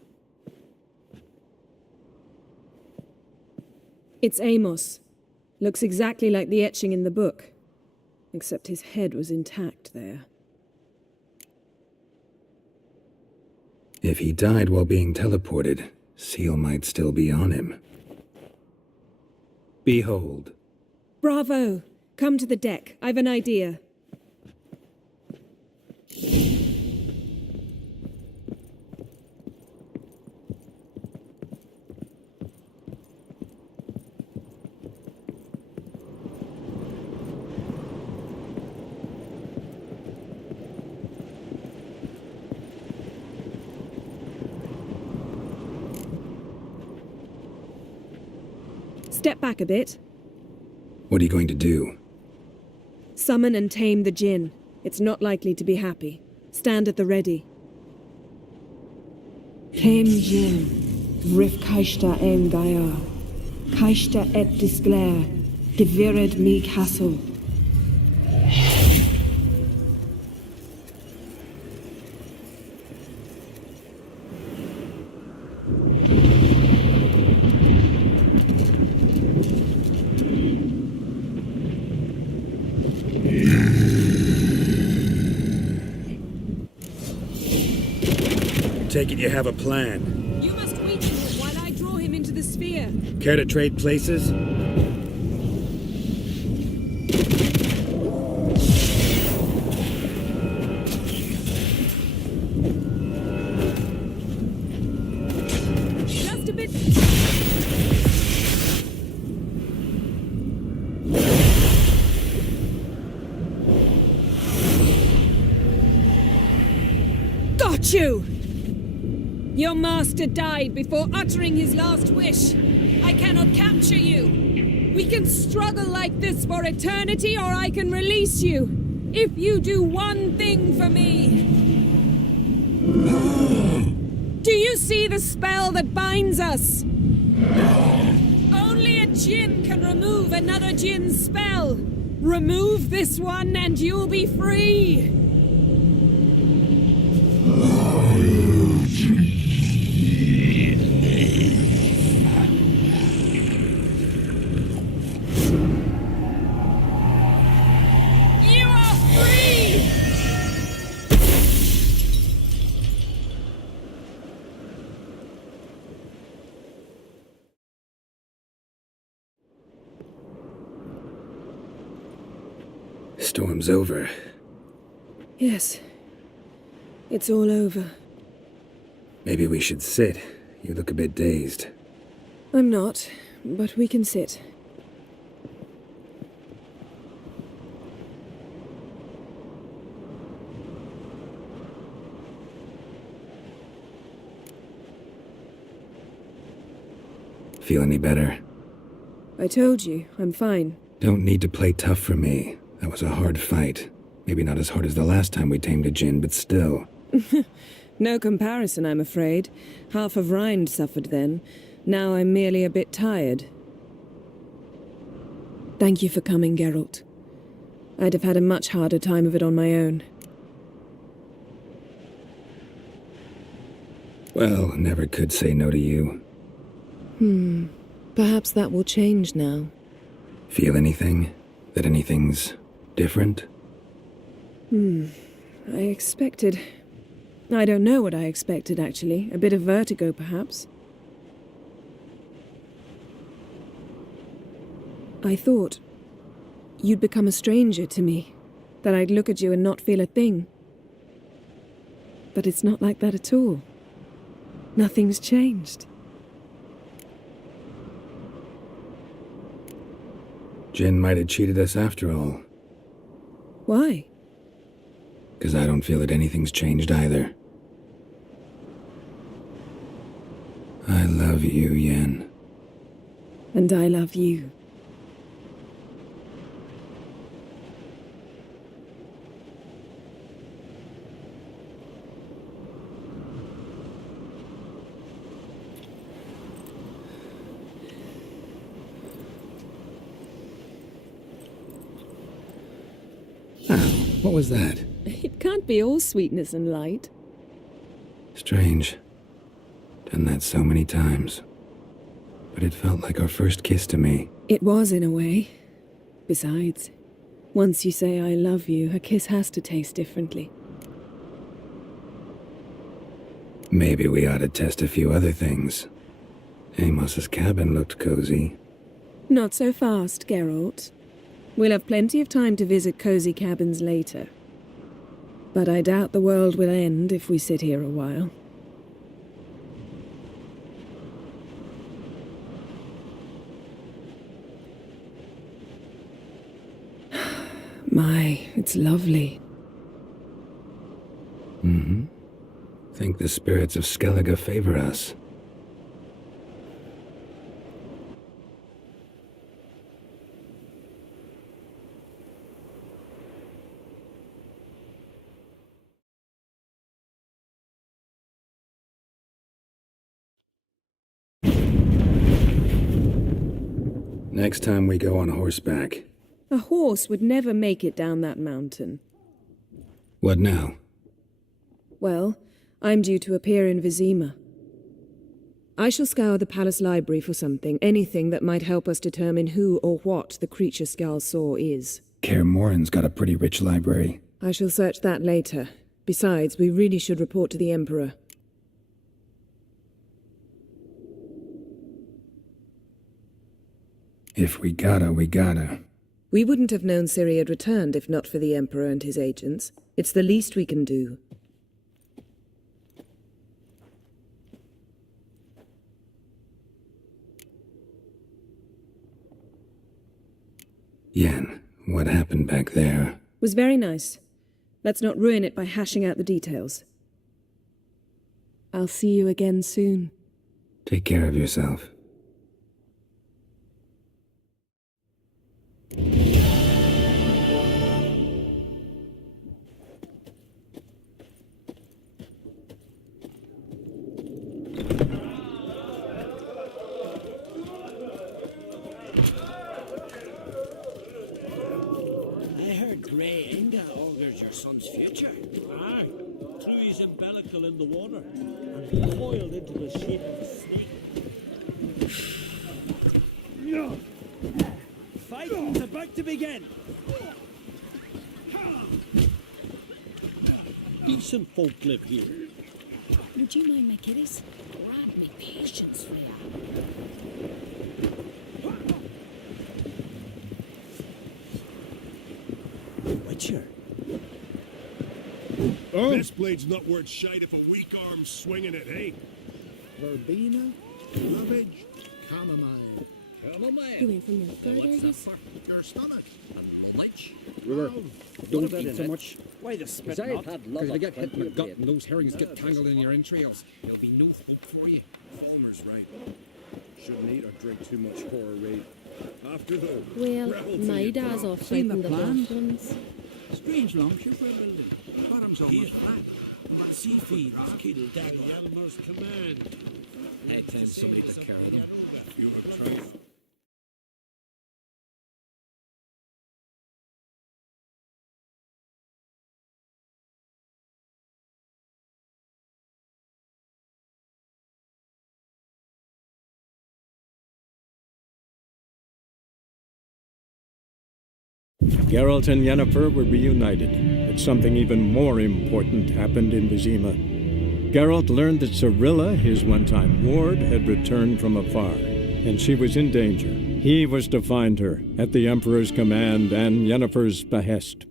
It's Amos. Looks exactly like the etching in the book, except his head was intact there. If he died while being teleported, Seal might still be on him. Behold. Bravo! Come to the deck. I've an idea. Step back a bit. What are you going to do? Summon and tame the djinn. It's not likely to be happy. Stand at the ready. Came Jin, Rif Kaishta en Gaia, Kaishta et Disclair, Devired me castle. Take it you have a plan. You must wait for while I draw him into the sphere. Care to trade places? Just a bit. Got you! Your master died before uttering his last wish. I cannot capture you. We can struggle like this for eternity, or I can release you. If you do one thing for me. Do you see the spell that binds us? Only a djinn can remove another djinn's spell. Remove this one and you'll be free. Storm's over. Yes. It's all over. Maybe we should sit. You look a bit dazed. I'm not, but we can sit. Feel any better? I told you, I'm fine. Don't need to play tough for me. That was a hard fight. Maybe not as hard as the last time we tamed a djinn, but still. No comparison, I'm afraid. Half of Rind suffered then. Now I'm merely a bit tired. Thank you for coming, Geralt. I'd have had a much harder time of it on my own. Well, never could say no to you. Perhaps that will change now. Feel anything? That anything's different? I expected... I don't know what I expected, actually. A bit of vertigo, perhaps. I thought you'd become a stranger to me, that I'd look at you and not feel a thing. But it's not like that at all. Nothing's changed. Jinn might have cheated us after all. Why? 'Cause I don't feel that anything's changed either. I love you, Yen. And I love you. What was that? It can't be all sweetness and light. Strange. Done that so many times. But it felt like our first kiss to me. It was, in a way. Besides, once you say I love you, a kiss has to taste differently. Maybe we ought to test a few other things. Amos's cabin looked cozy. Not so fast, Geralt. We'll have plenty of time to visit cozy cabins later. But I doubt the world will end if we sit here a while. My, it's lovely. Think the spirits of Skellige favor us. Next time we go on horseback. A horse would never make it down that mountain. What now? Well, I'm due to appear in Vizima. I shall scour the palace library for something, anything that might help us determine who or what the creature Skjal saw is. Kaer Morhen's got a pretty rich library. I shall search that later. Besides, we really should report to the Emperor. If we gotta, we gotta. We wouldn't have known Ciri had returned if not for the Emperor and his agents. It's the least we can do. Yen, what happened back there? Was very nice. Let's not ruin it by hashing out the details. I'll see you again soon. Take care of yourself. Son's future. Aye, threw his umbilical in the water and coiled into the shape of a snake. Fighting's about to begin. Decent folk live here. Would you mind my kiddies? Grab me patience, Freya. butcher. Oh, This blade's not worth shite if a weak arm's swinging it, hey? Verbena, cabbage, chamomile. You went from your third, are you? Your stomach. And lunch? River, don't about eat in so it? much. Why the spit Because not? if you get hit in the gut and those herrings get tangled in your entrails, there'll be no hope for you. Falmer's right. Shouldn't eat or drink too much horror raid. After the Well, my dad's off Seen the fighting the plan? black ones. Strange longship we're building. Bottom's almost flat. But the sea feeds killed Dagger. Yalmer's command. I'd tell somebody to carry them. you have tried. Geralt and Yennefer were reunited, but something even more important happened in Vizima. Geralt learned that Cirilla, his one-time ward, had returned from afar, and she was in danger. He was to find her, at the Emperor's command and Yennefer's behest.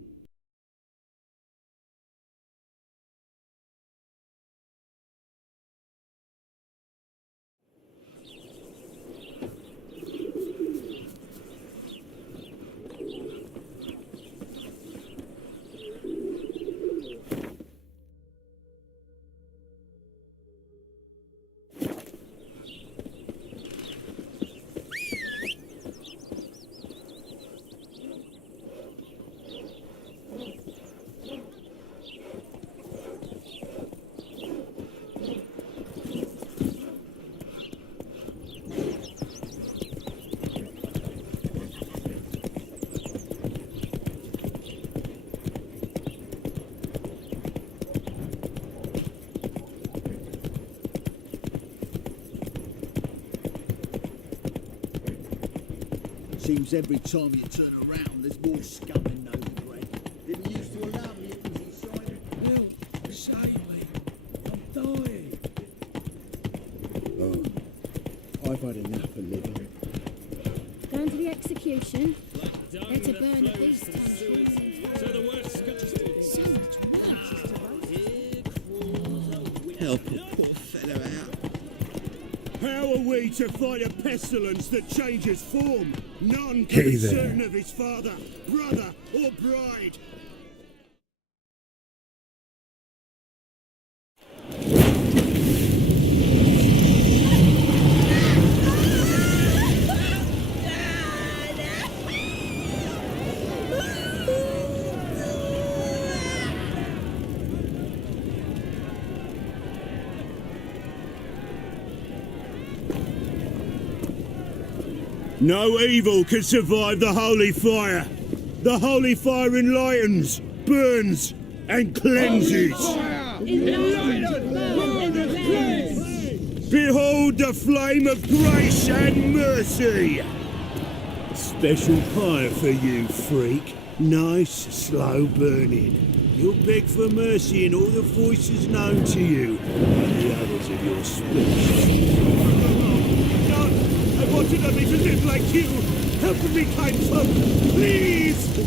Seems every time you turn around, there's more scum in Novigrad. Didn't used to allow mutants inside. Well, save me. I'm dying. Oh, I've had enough of living. Down to the execution. They're to burn at least 10 So the worst So much worse. Help a poor fellow out. How are we to fight a pestilence that changes form? None can Hey be there. certain of his father, brother, or bride. No evil can survive the holy fire. The holy fire enlightens, burns, and cleanses. Behold the flame of grace and mercy. Special fire for you, freak. Nice, slow burning. You'll beg for mercy in all the voices known to you, and the others of your species. I wanted only to live like you. Help me, kind folk, please!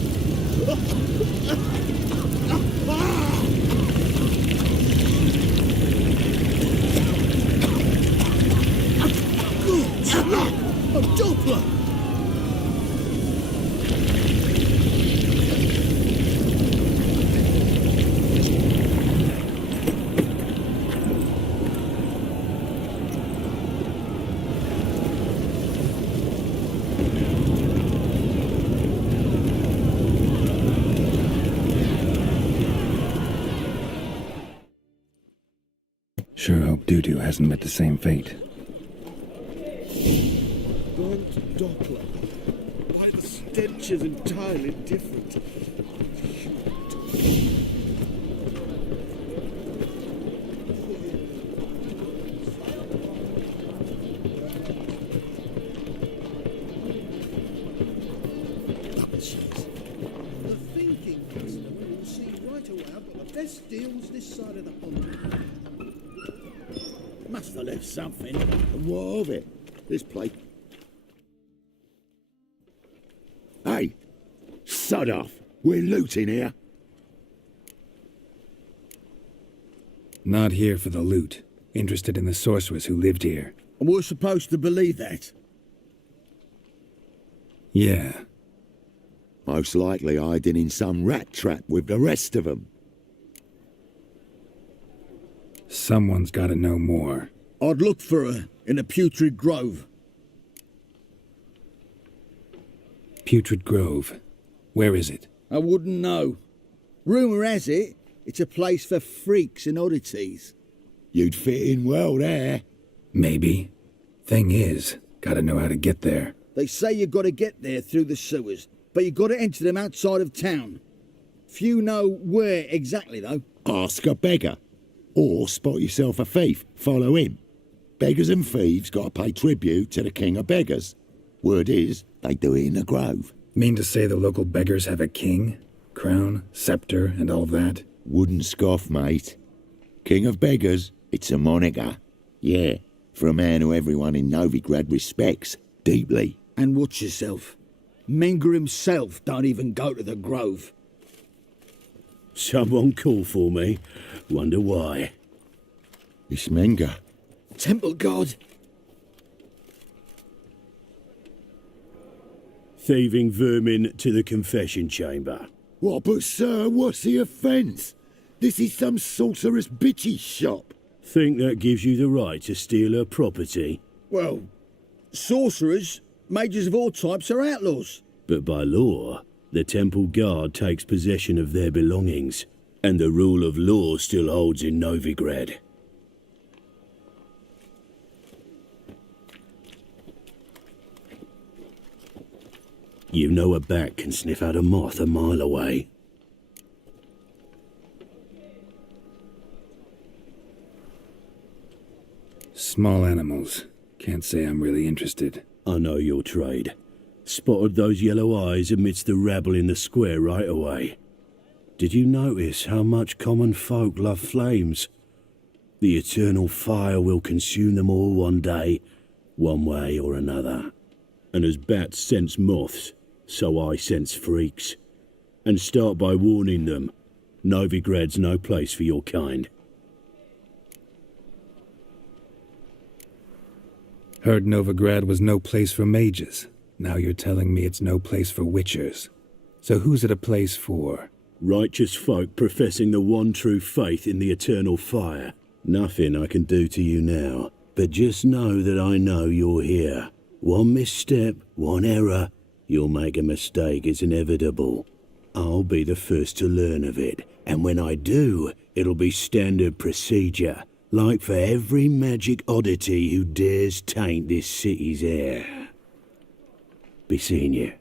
A Doppler! Sure hope Dudu hasn't met the same fate. Burnt Doppler. Why, the stench is entirely different. The thinking customer will see right away I've got the best deals this side of the pond. Must have left something. What of it? This plate. Hey, sod off. We're looting here. Not here for the loot. Interested in the sorceress who lived here. And we're supposed to believe that? Yeah. Most likely hiding in some rat trap with the rest of them. Someone's got to know more. I'd look for her in a putrid grove. Putrid Grove. Where is it? I wouldn't know. Rumour has it, it's a place for freaks and oddities. You'd fit in well there. Maybe. Thing is, gotta know how to get there. They say you got to get there through the sewers, but you got to enter them outside of town. Few know where exactly, though. Ask a beggar. Or spot yourself a thief. Follow him. Beggars and thieves got to pay tribute to the king of beggars. Word is, they do it in the grove. Mean to say the local beggars have a king? Crown, scepter, and all that? Wouldn't scoff, mate. King of beggars, it's a moniker. Yeah, for a man who everyone in Novigrad respects deeply. And watch yourself. Menger himself don't even go to the grove. Someone call for me. Wonder why. It's Menger. Temple God. Thieving vermin to the confession chamber. What, but sir, what's the offence? This is some sorceress bitch's shop. Think that gives you the right to steal her property? Well, sorcerers, mages of all types are outlaws. But by law, the temple guard takes possession of their belongings, and the rule of law still holds in Novigrad. You know a bat can sniff out a moth a mile away. Small animals. Can't say I'm really interested. I know your trade. Spotted those yellow eyes amidst the rabble in the square right away. Did you notice how much common folk love flames? The eternal fire will consume them all one day, one way or another. And as bats sense moths, so I sense freaks. And start by warning them, Novigrad's no place for your kind. Heard Novigrad was no place for mages. Now you're telling me it's no place for witchers. So who's it a place for? Righteous folk professing the one true faith in the eternal fire. Nothing I can do to you now, but just know that I know you're here. One misstep, one error, you'll make a mistake, it's inevitable. I'll be the first to learn of it, and when I do, it'll be standard procedure, like for every magic oddity who dares taint this city's air. Be seeing you.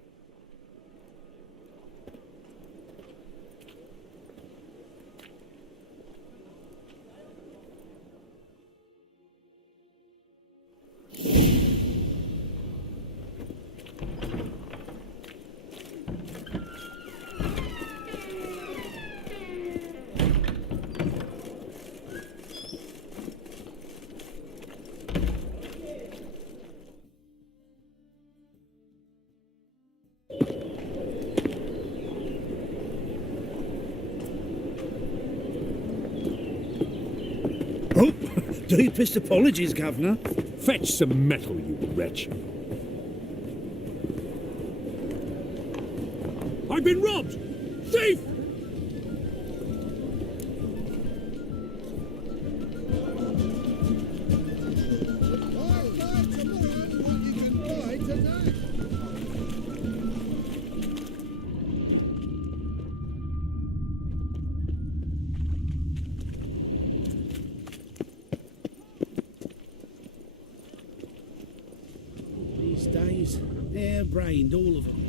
Oh, deepest apologies, Governor. Fetch some metal, you wretch. I've been robbed! Thief! These days, hair-brained, all of them.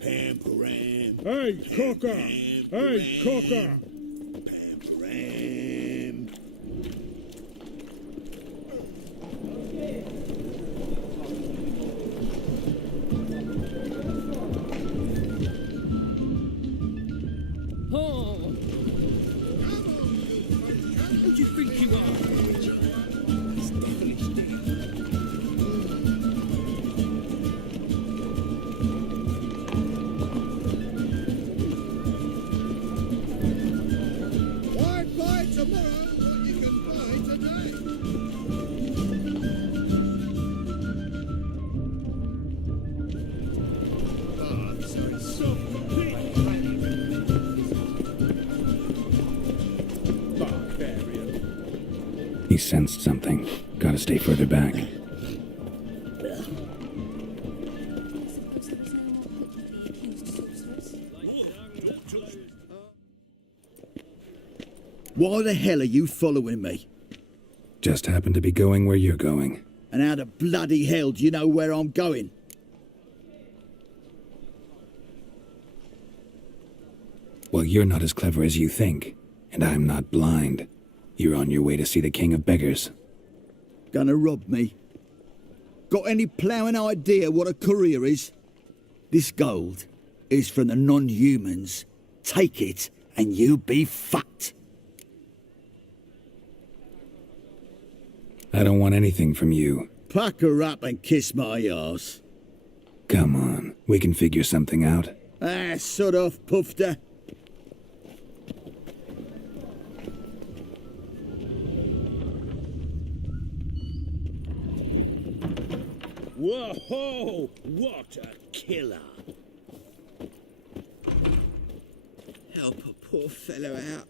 Pam-param. Hey, Cocker! Hey, Cocker! Pam-param. Oh! Who do you think you are? It's devilish, dear. He sensed something. Gotta stay further back. Why the hell are you following me? Just happened to be going where you're going. And how the bloody hell do you know where I'm going? Well, you're not as clever as you think, and I'm not blind. You're on your way to see the King of Beggars. Gonna rob me? Got any ploughing idea what a courier is? This gold is from the non-humans. Take it and you'll be fucked. I don't want anything from you. Pack her up and kiss my arse. Come on, we can figure something out. Ah, sod off, Pufter. Whoa! What a killer! Help a poor fellow out.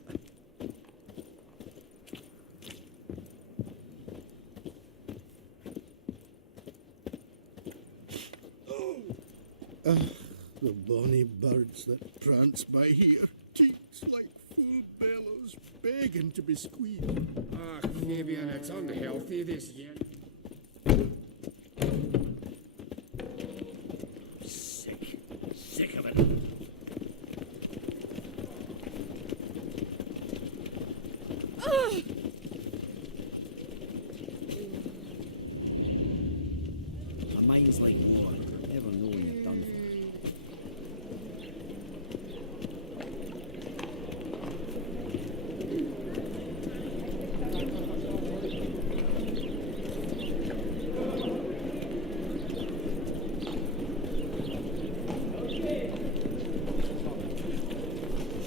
The bonny birds that prance by here, cheeks like full bellows, begging to be squeezed. Ah, Fabian, it's unhealthy this year. Sick of it. My mind's like water. Never know when you're done for.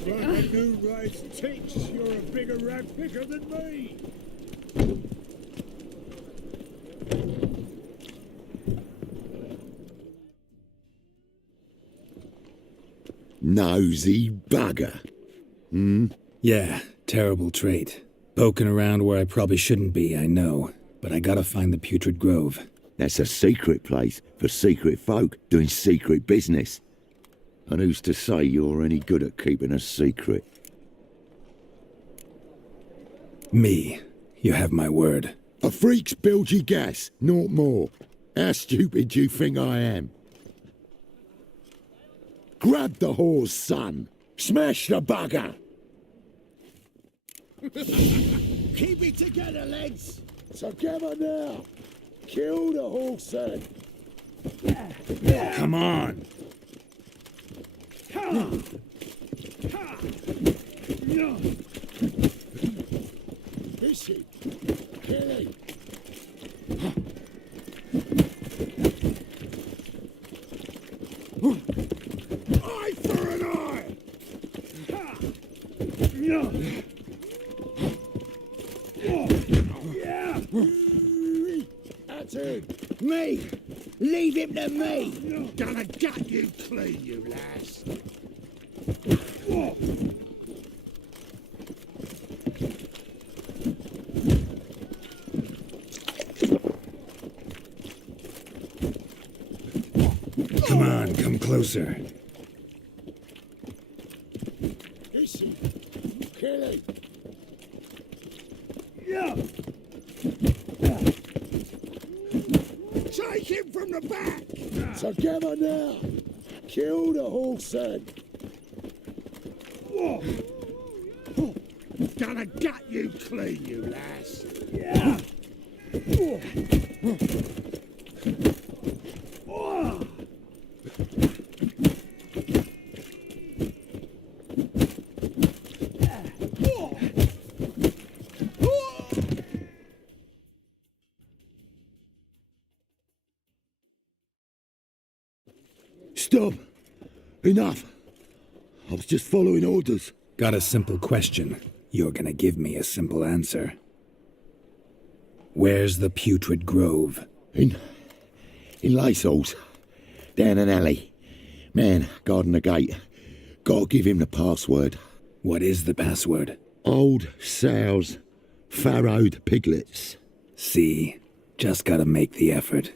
Trying to do right takes. You're a bigger rat picker than me. Nosy bugger. Yeah, terrible trait. Poking around where I probably shouldn't be, I know. But I gotta find the Putrid Grove. That's a secret place for secret folk doing secret business. And who's to say you're any good at keeping a secret? Me. You have my word. A freak's bilgy gas, naught more. How stupid do you think I am? Grab the horse, son. Smash the bugger. Keep it together, lads. Together now. Kill the horse, then. Come on. Fishy. Killing. Eye for an eye. That's it. Me! Leave him to me! Gonna gut you clean, you lass. Come on, come closer. Is he? Killing. Take him from the back. Together now. Kill the horse, then. Gonna gut you clean, you lass. Stop. Enough. I was just following orders. Got a simple question. You're gonna give me a simple answer. Where's the Putrid Grove? In Laceholes. Down an alley. Man, guarding the gate. Gotta give him the password. What is the password? Old sows Farrowed piglets. See? Just gotta make the effort.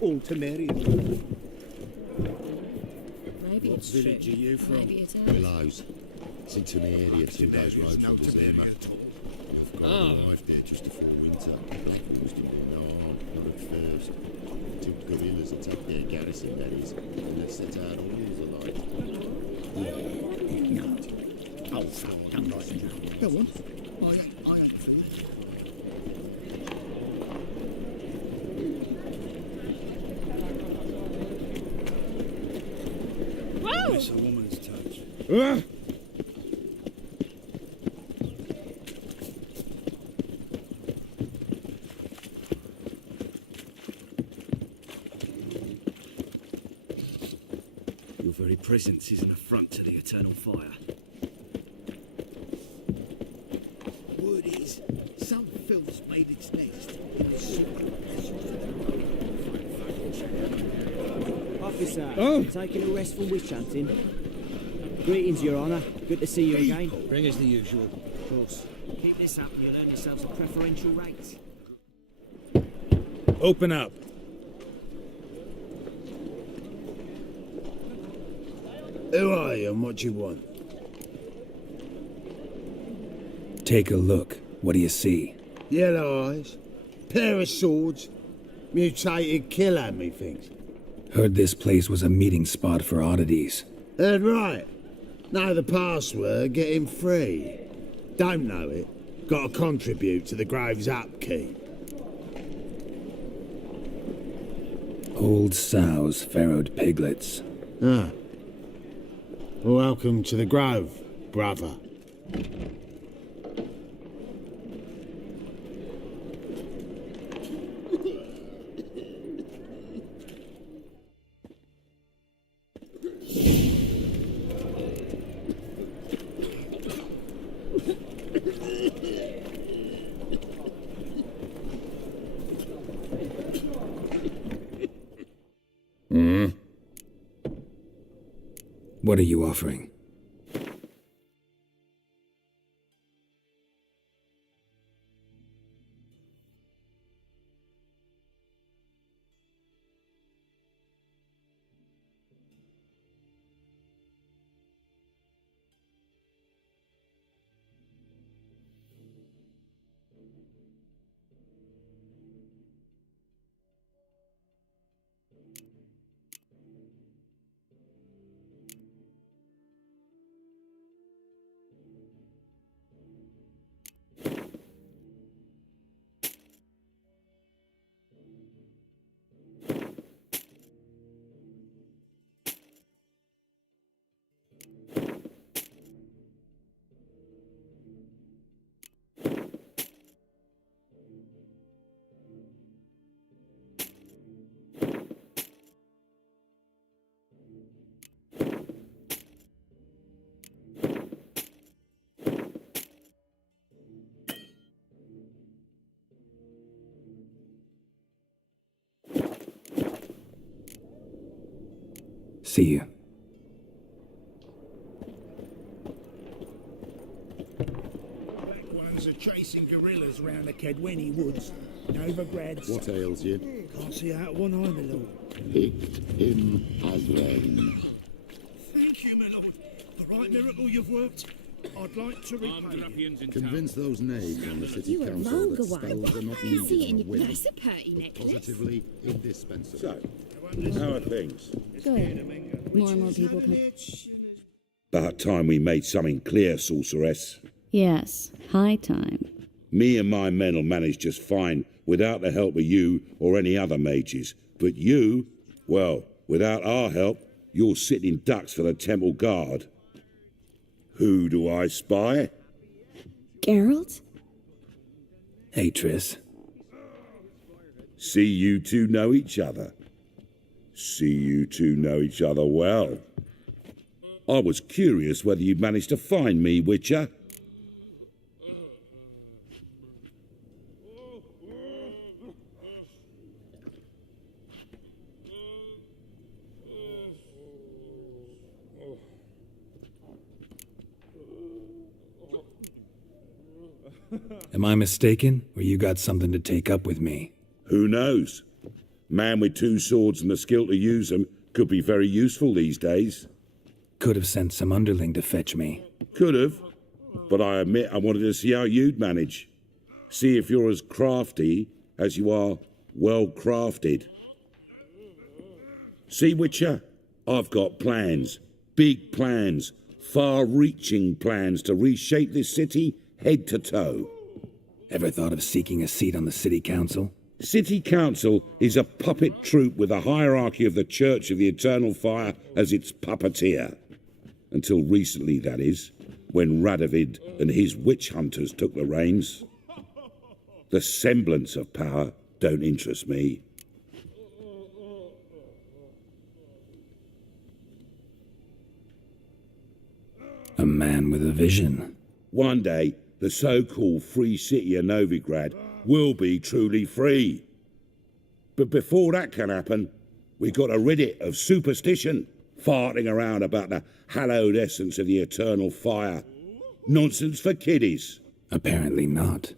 All to Mary. Maybe What it's village true. are you from? Maybe it is. Willows. It's into the area 2 days' road from Vizima. You've got arrived there just before winter. Used to be not at first. Till guerrillas attacked their garrison, that is, and they set out all alive. Yeah, no. Oh, fuck, don't like it. Go on. I ain't for it. It's a woman's touch. Your very presence is an affront to the eternal fire. Word is, some filth's made its nest in the secret passage of the Officer, taking a rest from witch hunting. Greetings, Your Honour. Good to see you again. Bring us the usual. Of course. Keep this up and you'll earn yourselves a preferential rate. Open up. Who are you and what do you want? Take a look. What do you see? Yellow eyes, pair of swords, mutated killer, methinks. Heard this place was a meeting spot for oddities. Heard right. Know the password, get him free. Don't know it, gotta contribute to the Grave's upkeep. Old sows, farrowed piglets. Ah. Welcome to the Grove, brother. What are you offering? See you. Black ones are chasing gorillas round the Kedweni woods. Novigrads. What ails you? Can't see out one eye, my lord. Picked him as rain. Thank you, my lord. The right miracle you've worked. I'd like to repay you. Convince those knaves on the city You were council wrong, that Gawain. spells are not I can see it in needed on your women, That's a pretty but necklace. positively indispensable. So, how are things? Good. More and more people come. About time we made something clear, sorceress. Yes, high time. Me and my men'll manage just fine without the help of you or any other mages. But you, well, without our help, you're sitting ducks for the temple guard. Who do I spy? Geralt? Hey, Triss. See you two know each other. See you two know each other well. I was curious whether you'd managed to find me, Witcher. Am I mistaken, or you got something to take up with me? Who knows? Man with two swords and the skill to use them could be very useful these days. Could have sent some underling to fetch me. Could have, but I admit I wanted to see how you'd manage. See if you're as crafty as you are well crafted. See, Witcher, I've got plans, big plans, far-reaching plans to reshape this city head to toe. Ever thought of seeking a seat on the city council? City council is a puppet troupe with a hierarchy of the Church of the Eternal Fire as its puppeteer. Until recently, that is, when Radovid and his witch hunters took the reins. The semblance of power don't interest me. A man with a vision. One day, the so-called free city of Novigrad will be truly free. But before that can happen, we've got to rid it of superstition, farting around about the hallowed essence of the eternal fire. Nonsense for kiddies. Apparently not.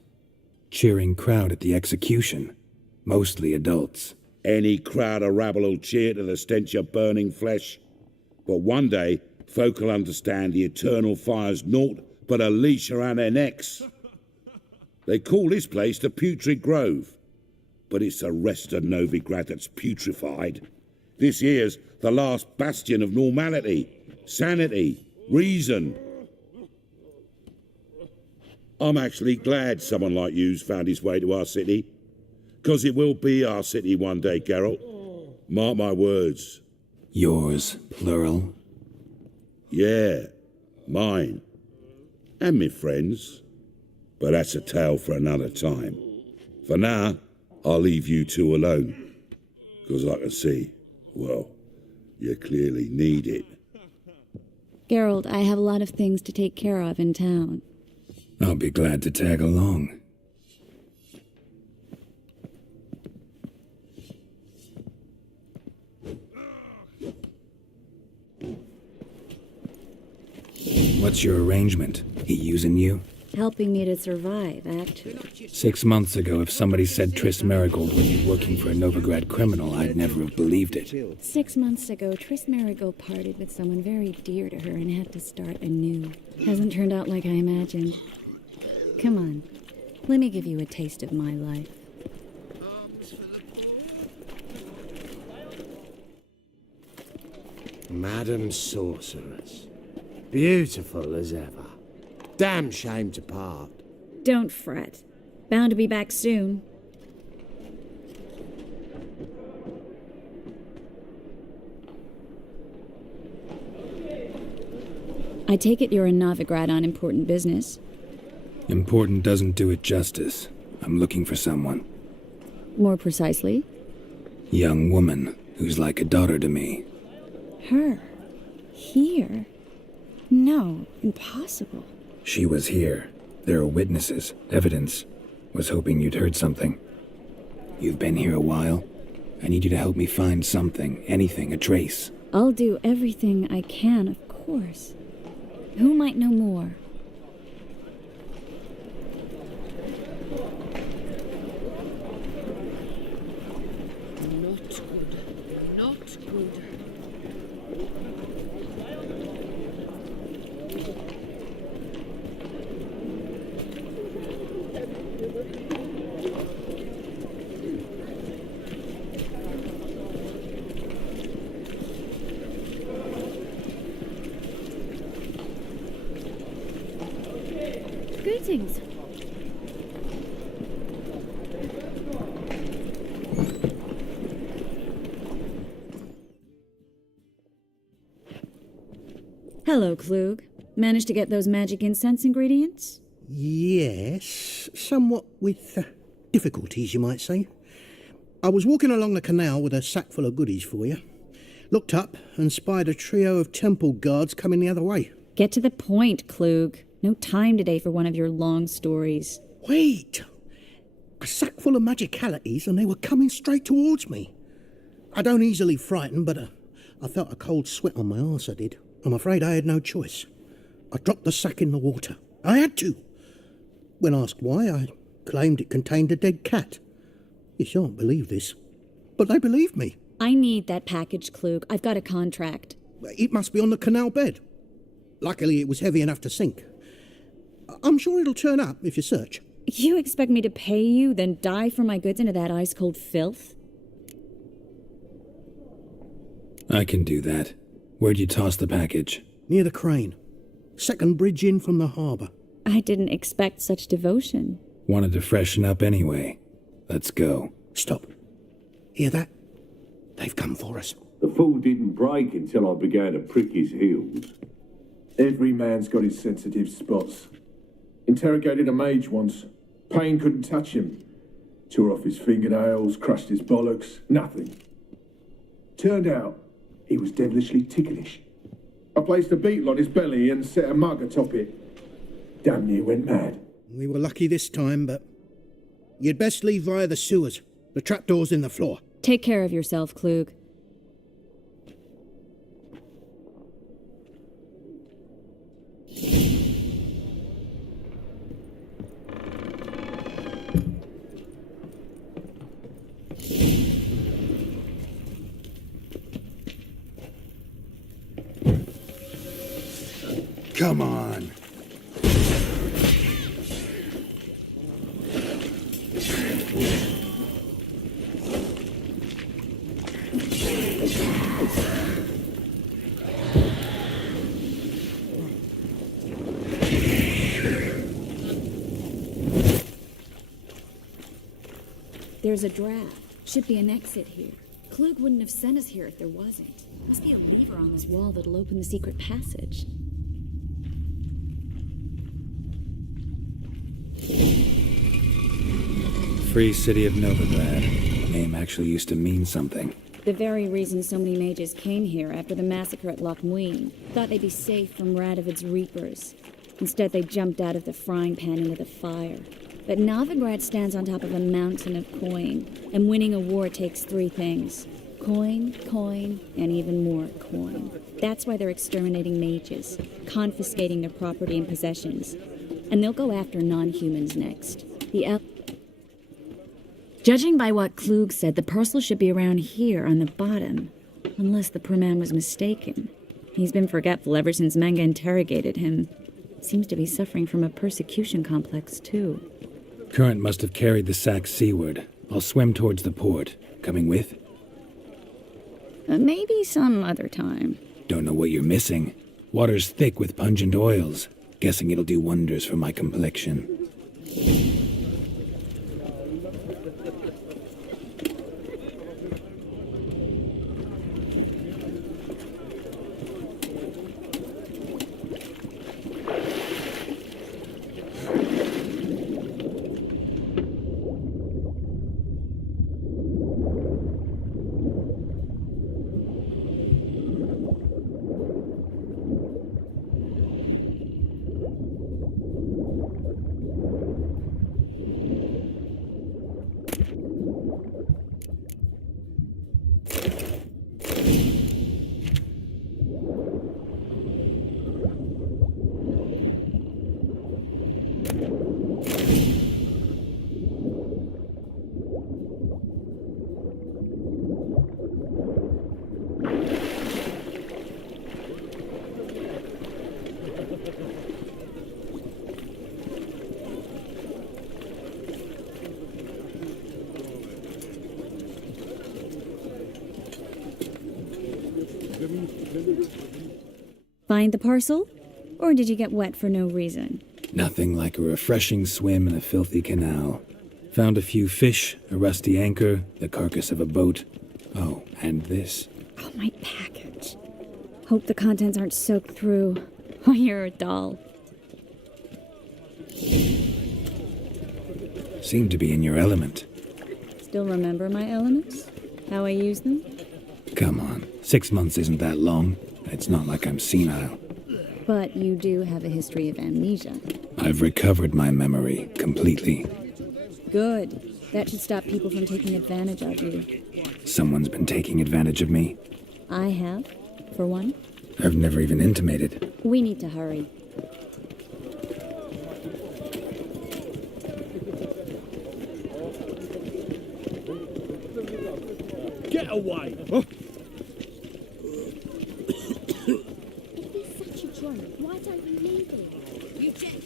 Cheering crowd at the execution. Mostly adults. Any crowd of rabble will cheer to the stench of burning flesh. But one day, folk will understand the eternal fire's naught but a leash around their necks. They call this place the Putrid Grove, but it's the rest of Novigrad that's putrefied. This here's the last bastion of normality, sanity, reason. I'm actually glad someone like you's found his way to our city, 'cause it will be our city one day, Geralt. Mark my words. Yours, plural? Yeah, mine. And me friends. But that's a tale for another time. For now, I'll leave you two alone. 'Cause I can see, well, you clearly need it. Geralt, I have a lot of things to take care of in town. I'll be glad to tag along. What's your arrangement? He using you? Helping me to survive, actually. 6 months ago, if somebody said Triss Marigold would be working for a Novigrad criminal, I'd never have believed it. 6 months ago, Triss Marigold parted with someone very dear to her and had to start anew. Hasn't turned out like I imagined. Come on, let me give you a taste of my life. Madam Sorceress. Beautiful as ever. Damn shame to part. Don't fret. Bound to be back soon. I take it you're in Novigrad on important business. Important doesn't do it justice. I'm looking for someone. More precisely? Young woman who's like a daughter to me. Her? Here? No, impossible. She was here. There are witnesses, evidence. Was hoping you'd heard something. You've been here a while. I need you to help me find something, anything, a trace. I'll do everything I can, of course. Who might know more? Not good. Not good. Greetings. Hello, Klug. Managed to get those magic incense ingredients? Yes, somewhat with difficulties, you might say. I was walking along the canal with a sack full of goodies for you. Looked up and spied a trio of temple guards coming the other way. Get to the point, Klug. No time today for one of your long stories. Wait! A sack full of magicalities and they were coming straight towards me. I don't easily frighten, but I felt a cold sweat on my arse, I did. I'm afraid I had no choice. I dropped the sack in the water. I had to. When asked why, I claimed it contained a dead cat. You shan't believe this, but they believed me. I need that package, Klug. I've got a contract. It must be on the canal bed. Luckily, it was heavy enough to sink. I'm sure it'll turn up if you search. You expect me to pay you, then dive for my goods into that ice-cold filth? I can do that. Where'd you toss the package? Near the crane. Second bridge in from the harbour. I didn't expect such devotion. Wanted to freshen up anyway. Let's go. Stop. Hear that? They've come for us. The fool didn't break until I began to prick his heels. Every man's got his sensitive spots. Interrogated a mage once. Pain couldn't touch him. Tore off his fingernails, crushed his bollocks. Nothing. Turned out he was devilishly ticklish. I placed a beetle on his belly and set a mug atop it. Damn near went mad. We were lucky this time, but you'd best leave via the sewers. The trapdoor's in the floor. Take care of yourself, Klug. Come on. There's a draft. Should be an exit here. Klug wouldn't have sent us here if there wasn't. Must be a lever on this wall that'll open the secret passage. Free City of Novigrad. Name actually used to mean something. The very reason so many mages came here after the massacre at Loch Muin. Thought they'd be safe from Radovid's reapers. Instead, they jumped out of the frying pan into the fire. But Novigrad stands on top of a mountain of coin, and winning a war takes three things. Coin, coin, and even more coin. That's why they're exterminating mages, confiscating their property and possessions. And they'll go after non-humans next. Judging by what Klug said, the parcel should be around here on the bottom. Unless the poor man was mistaken. He's been forgetful ever since Manga interrogated him. Seems to be suffering from a persecution complex, too. Current must have carried the sack seaward. I'll swim towards the port. Coming with? Maybe some other time. Don't know what you're missing. Water's thick with pungent oils. Guessing it'll do wonders for my complexion. Find the parcel? Or did you get wet for no reason? Nothing like a refreshing swim in a filthy canal. Found a few fish, a rusty anchor, the carcass of a boat. Oh, and this. Oh, my package. Hope the contents aren't soaked through. Oh, you're a doll. Seem to be in your element. Still remember my elements? How I use them? Come on, 6 months isn't that long. It's not like I'm senile. But you do have a history of amnesia. I've recovered my memory completely. Good. That should stop people from taking advantage of you. Someone's been taking advantage of me. I have, for one. I've never even intimated. We need to hurry. Get away! If he's such a drunk, why don't you leave him? You just...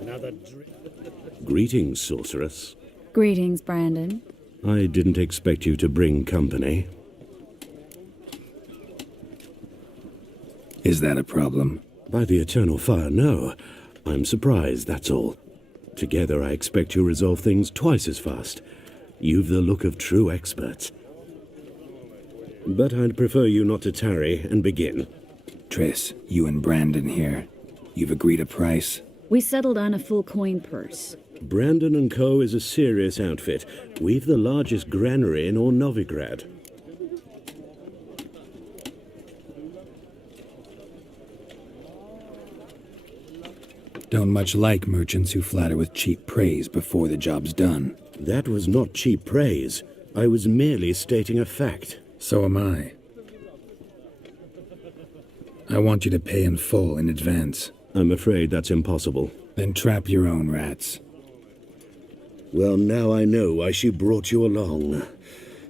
Another drink. Greetings, sorceress. Greetings, Brandon. I didn't expect you to bring company. Is that a problem? By the eternal fire, no. I'm surprised, that's all. Together, I expect you resolve things twice as fast. You've the look of true experts. But I'd prefer you not to tarry and begin. Triss, you and Brandon here. You've agreed a price? We settled on a full coin purse. Brandon & Co. is a serious outfit. We've the largest granary in all Novigrad. Don't much like merchants who flatter with cheap praise before the job's done. That was not cheap praise. I was merely stating a fact. So am I. I want you to pay in full in advance. I'm afraid that's impossible. Then trap your own rats. Well, now I know why she brought you along.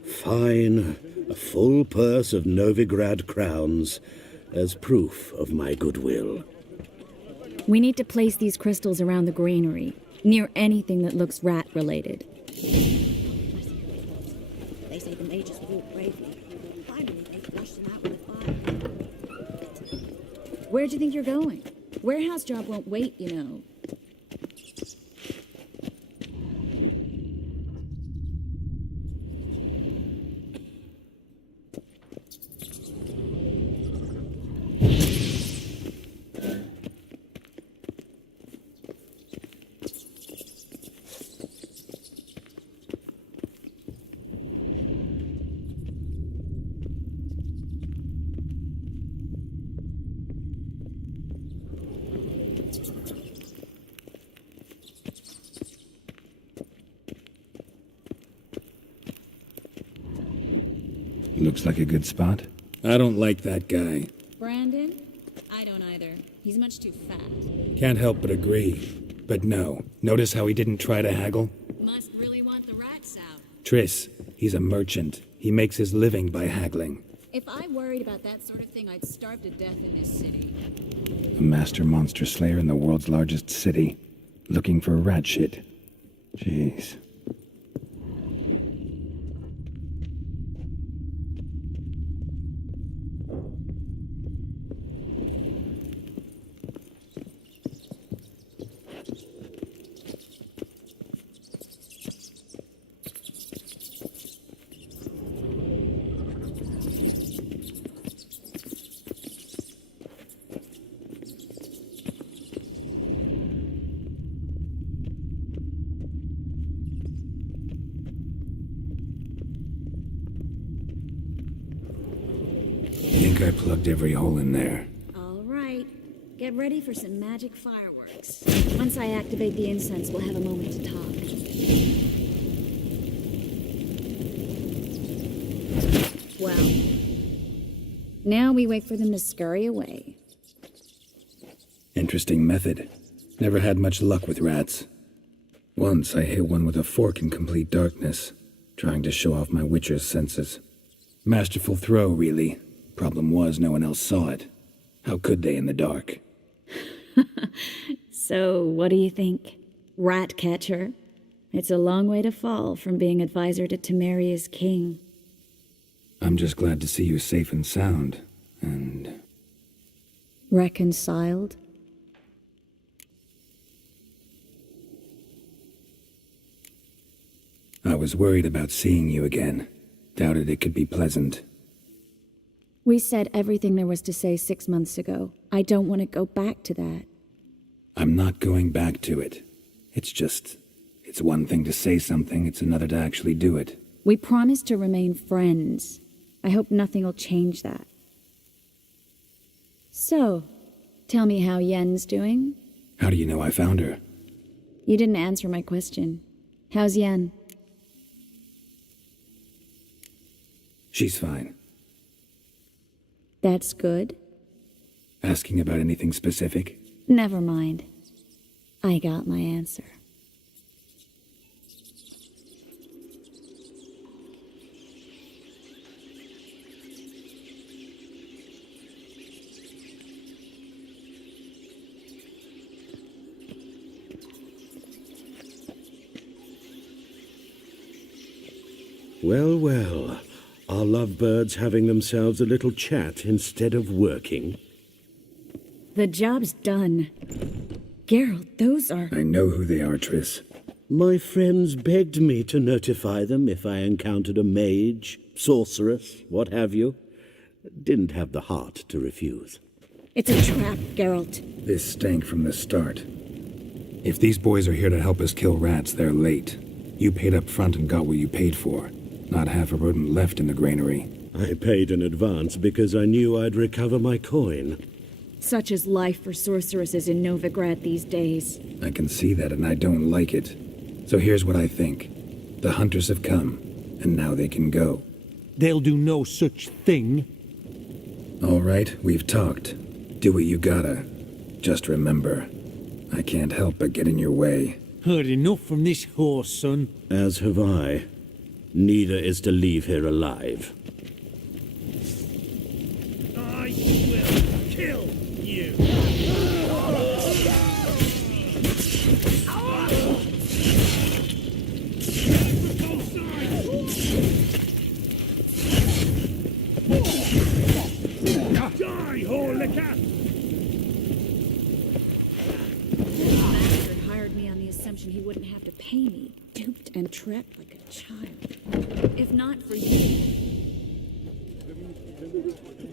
Fine. A full purse of Novigrad crowns as proof of my goodwill. We need to place these crystals around the granary, near anything that looks rat-related. They say the mages walk bravely. Finally, they flushed them out with fire. Where do you think you're going? Warehouse job won't wait, you know. Looks like a good spot. I don't like that guy. Brandon? I don't either. He's much too fat. Can't help but agree. But no, notice how he didn't try to haggle? Must really want the rats out. Triss, he's a merchant. He makes his living by haggling. If I worried about that sort of thing, I'd starve to death in this city. A master monster slayer in the world's largest city. Looking for rat shit. Jeez. I plugged every hole in there. All right. Get ready for some magic fireworks. Once I activate the incense, we'll have a moment to talk. Well, now we wait for them to scurry away. Interesting method. Never had much luck with rats. Once I hit one with a fork in complete darkness, trying to show off my witcher's senses. Masterful throw, really. Problem was, no one else saw it. How could they in the dark? So, what do you think? Rat catcher? It's a long way to fall from being advisor to Temeria's king. I'm just glad to see you safe and sound, and... Reconciled? I was worried about seeing you again. Doubted it could be pleasant. We said everything there was to say 6 months ago. I don't want to go back to that. I'm not going back to it. It's one thing to say something, it's another to actually do it. We promised to remain friends. I hope nothing will change that. So, tell me how Yen's doing? How do you know I found her? You didn't answer my question. How's Yen? She's fine. That's good. Asking about anything specific? Never mind. I got my answer. Well, well. Are lovebirds having themselves a little chat instead of working? The job's done. Geralt, those are... I know who they are, Triss. My friends begged me to notify them if I encountered a mage, sorceress, what have you. Didn't have the heart to refuse. It's a trap, Geralt. This stank from the start. If these boys are here to help us kill rats, they're late. You paid up front and got what you paid for. Not half a rodent left in the granary. I paid in advance because I knew I'd recover my coin. Such is life for sorceresses in Novigrad these days. I can see that, and I don't like it. So here's what I think. The hunters have come, and now they can go. They'll do no such thing. All right, we've talked. Do what you gotta. Just remember, I can't help but get in your way. Heard enough from this horse, son. As have I. Neither is to leave here alive. I will kill you. Die, holy cat! Bastard hired me on the assumption he wouldn't have to pay me. Duped and trapped like a child. If not for you...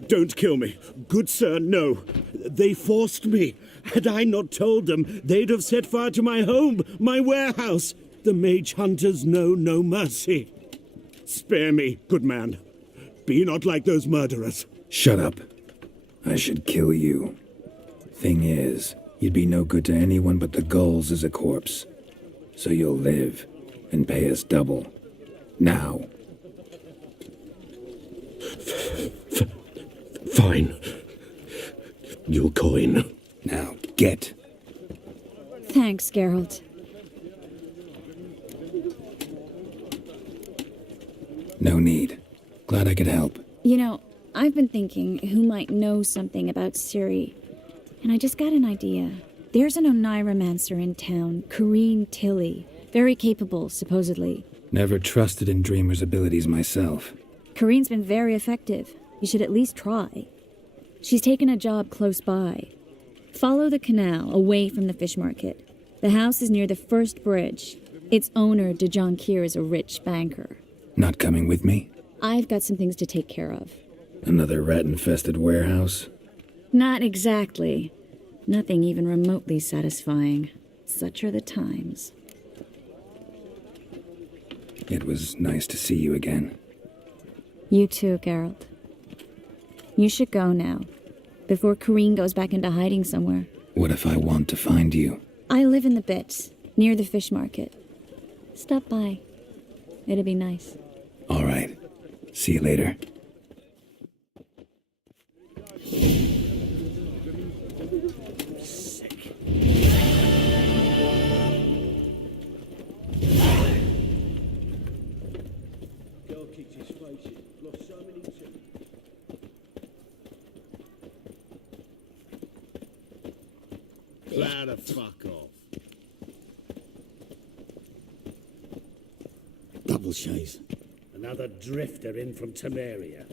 Don't kill me. Good sir, no. They forced me. Had I not told them, they'd have set fire to my home, my warehouse. The mage hunters know no mercy. Spare me, good man. Be not like those murderers. Shut up. I should kill you. Thing is, you'd be no good to anyone but the gulls as a corpse. So you'll live and pay us double. Now. Fine. Your coin. Now, get. Thanks, Geralt. No need. Glad I could help. You know, I've been thinking who might know something about Ciri, and I just got an idea. There's an Oneiromancer in town, Corrine Tilly. Very capable, supposedly. Never trusted in Dreamer's abilities myself. Corrine's been very effective. You should at least try. She's taken a job close by. Follow the canal away from the fish market. The house is near the first bridge. Its owner, de Jonquier, is a rich banker. Not coming with me? I've got some things to take care of. Another rat-infested warehouse? Not exactly. Nothing even remotely satisfying. Such are the times. It was nice to see you again. You too, Geralt. You should go now, before Corrine goes back into hiding somewhere. What if I want to find you? I live in the Bits, near the fish market. Stop by. It'd be nice. All right. See you later. Plow the fuck off. Double shave. Another drifter in from Temeria.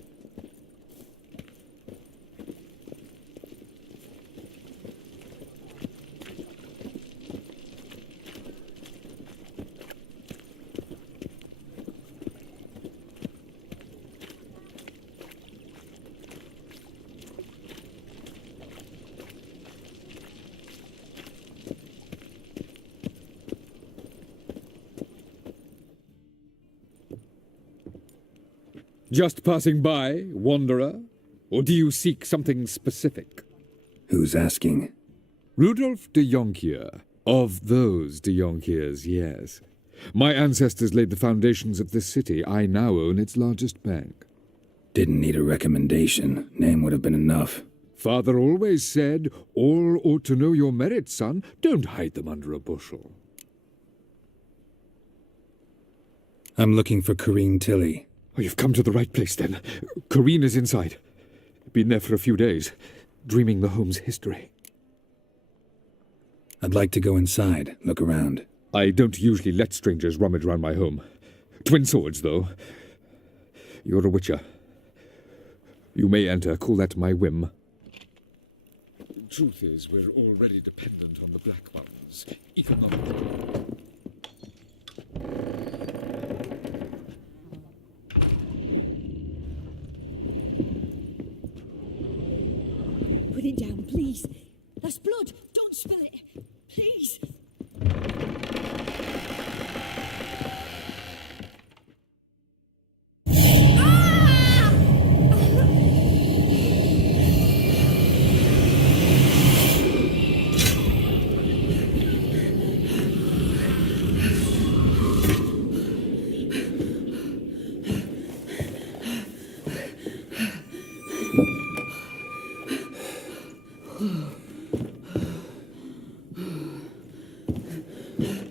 Just passing by, wanderer? Or do you seek something specific? Who's asking? Rudolf de Jonquier. Of those de Jonquiers, yes. My ancestors laid the foundations of this city. I now own its largest bank. Didn't need a recommendation. Name would have been enough. Father always said, all ought to know your merits, son. Don't hide them under a bushel. I'm looking for Corrine Tilly. Oh, you've come to the right place, then. Corrine is inside. Been there for a few days, dreaming the home's history. I'd like to go inside, look around. I don't usually let strangers rummage around my home. Twin swords, though. You're a witcher. You may enter, call that my whim. Truth is, we're already dependent on the Black Ones, even though... Put it down, please. That's blood. Don't spill it. Please.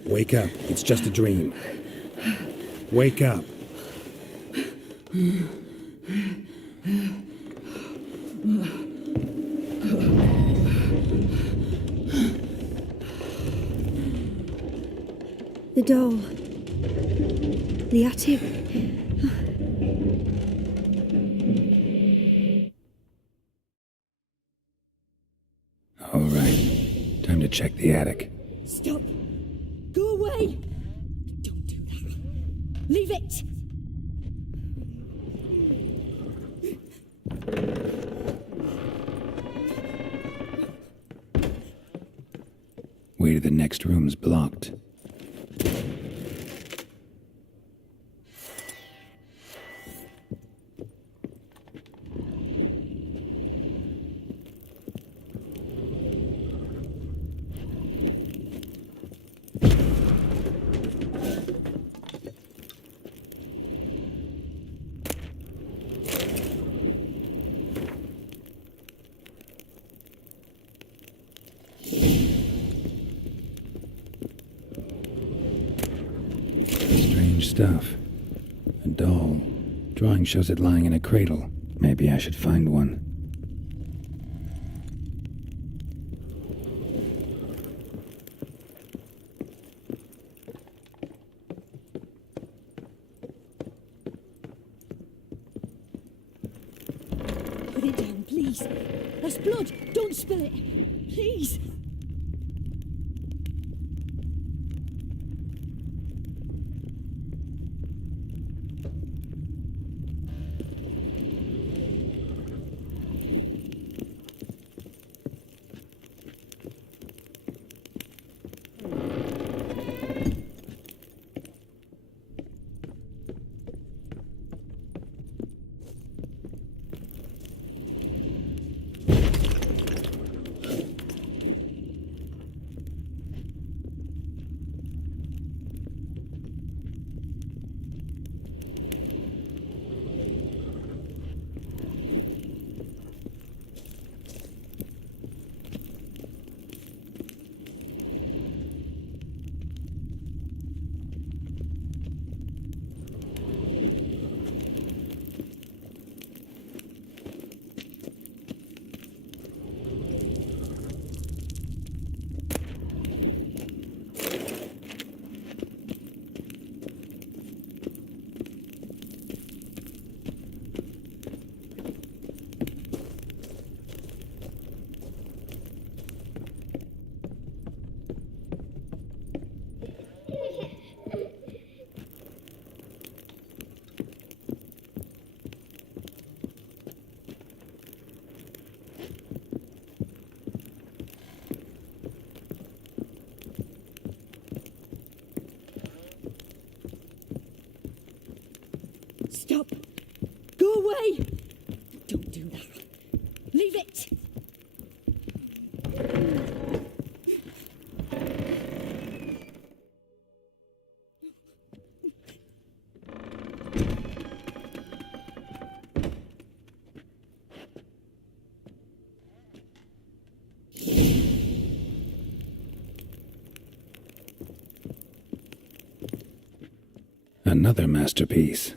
Wake up. It's just a dream. Wake up. The doll. The attic. All right. Time to check the attic. Stop. Go away. Don't do that. Leave it. Way to the next room's blocked. Strange stuff. A doll. Drawing shows it lying in a cradle. Maybe I should find one. Put it down, please. That's blood. Don't spill it. Please. Stop. Go away. Don't do that. Leave it. Another masterpiece.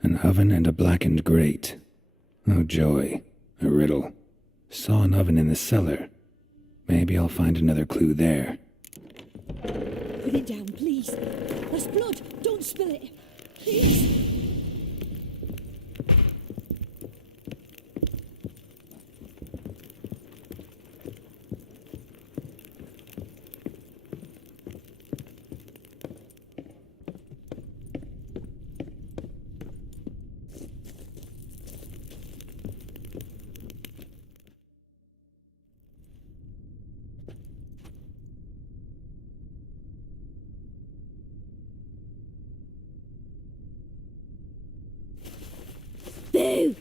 An oven and a blackened grate. Oh joy, a riddle. Saw an oven in the cellar. Maybe I'll find another clue there. Put it down, please. There's blood. Don't spill it. Please. Boo!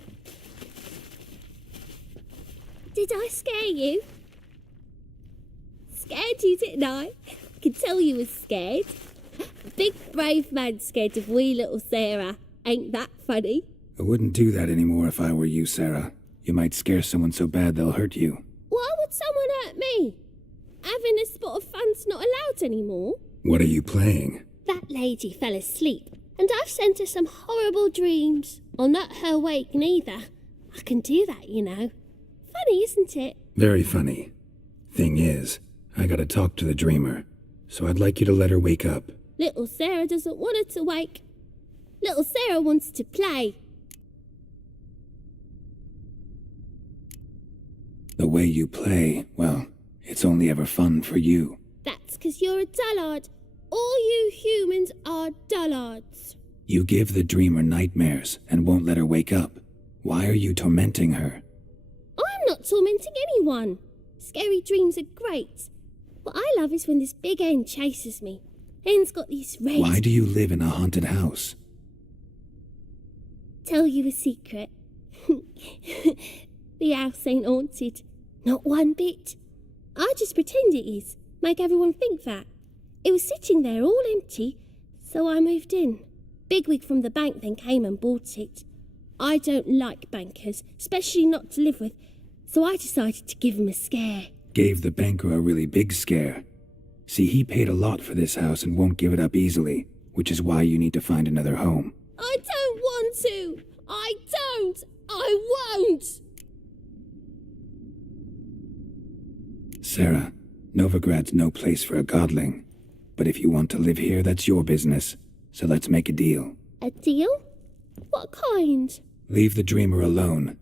Did I scare you? Scared you, didn't I? Could tell you was scared. Big brave man scared of wee little Sarah. Ain't that funny? I wouldn't do that anymore if I were you, Sarah. You might scare someone so bad they'll hurt you. Why would someone hurt me? Having a spot of fun's not allowed anymore. What are you playing? That lady fell asleep, and I've sent her some horrible dreams. I'll not her wake neither. I can do that, you know. Funny, isn't it? Very funny. Thing is, I gotta talk to the dreamer, so I'd like you to let her wake up. Little Sarah doesn't want her to wake. Little Sarah wants to play. The way you play, well, it's only ever fun for you. That's 'cause you're a dullard. All you humans are dullards. You give the dreamer nightmares and won't let her wake up. Why are you tormenting her? I'm not tormenting anyone. Scary dreams are great. What I love is when this big hen chases me. Hen's got these red... Why do you live in a haunted house? Tell you a secret. The house ain't haunted. Not one bit. I just pretend it is. Make everyone think that. It was sitting there all empty, so I moved in. Bigwig from the bank then came and bought it. I don't like bankers, especially not to live with, so I decided to give him a scare. Gave the banker a really big scare. See, he paid a lot for this house and won't give it up easily, which is why you need to find another home. I don't want to! I don't! I won't! Sarah, Novigrad's no place for a godling. But if you want to live here, that's your business. So let's make a deal. A deal? What kind? Leave the dreamer alone.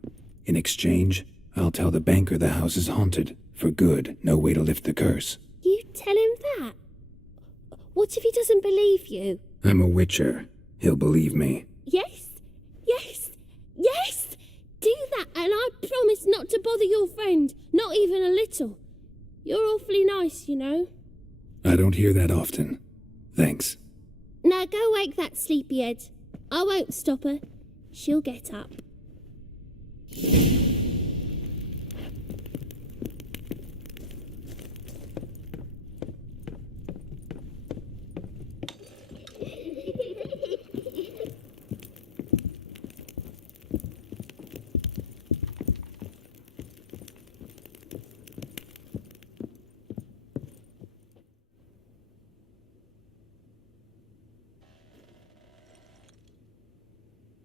In exchange, I'll tell the banker the house is haunted. For good, no way to lift the curse. You tell him that? What if he doesn't believe you? I'm a witcher. He'll believe me. Yes, yes, yes! Do that and I promise not to bother your friend, not even a little. You're awfully nice, you know. I don't hear that often. Thanks. Now go wake that sleepyhead. I won't stop her. She'll get up.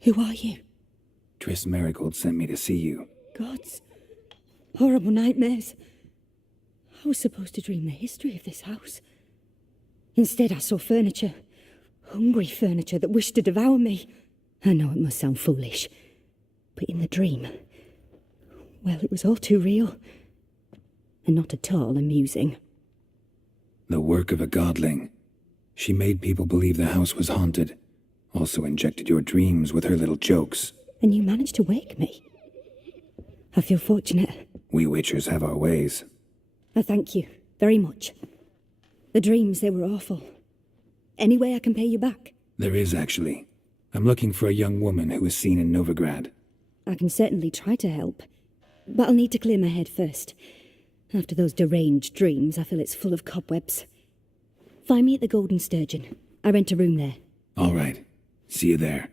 Who are you? Triss Marigold sent me to see you. Gods. Horrible nightmares. I was supposed to dream the history of this house. Instead, I saw furniture. Hungry furniture that wished to devour me. I know it must sound foolish. But in the dream, well, it was all too real. And not at all amusing. The work of a godling. She made people believe the house was haunted. Also injected your dreams with her little jokes. And you managed to wake me. I feel fortunate. We witchers have our ways. I thank you very much. The dreams, they were awful. Any way I can pay you back? There is, actually. I'm looking for a young woman who was seen in Novigrad. I can certainly try to help. But I'll need to clear my head first. After those deranged dreams, I feel it's full of cobwebs. Find me at the Golden Sturgeon. I rent a room there. All right. See you there.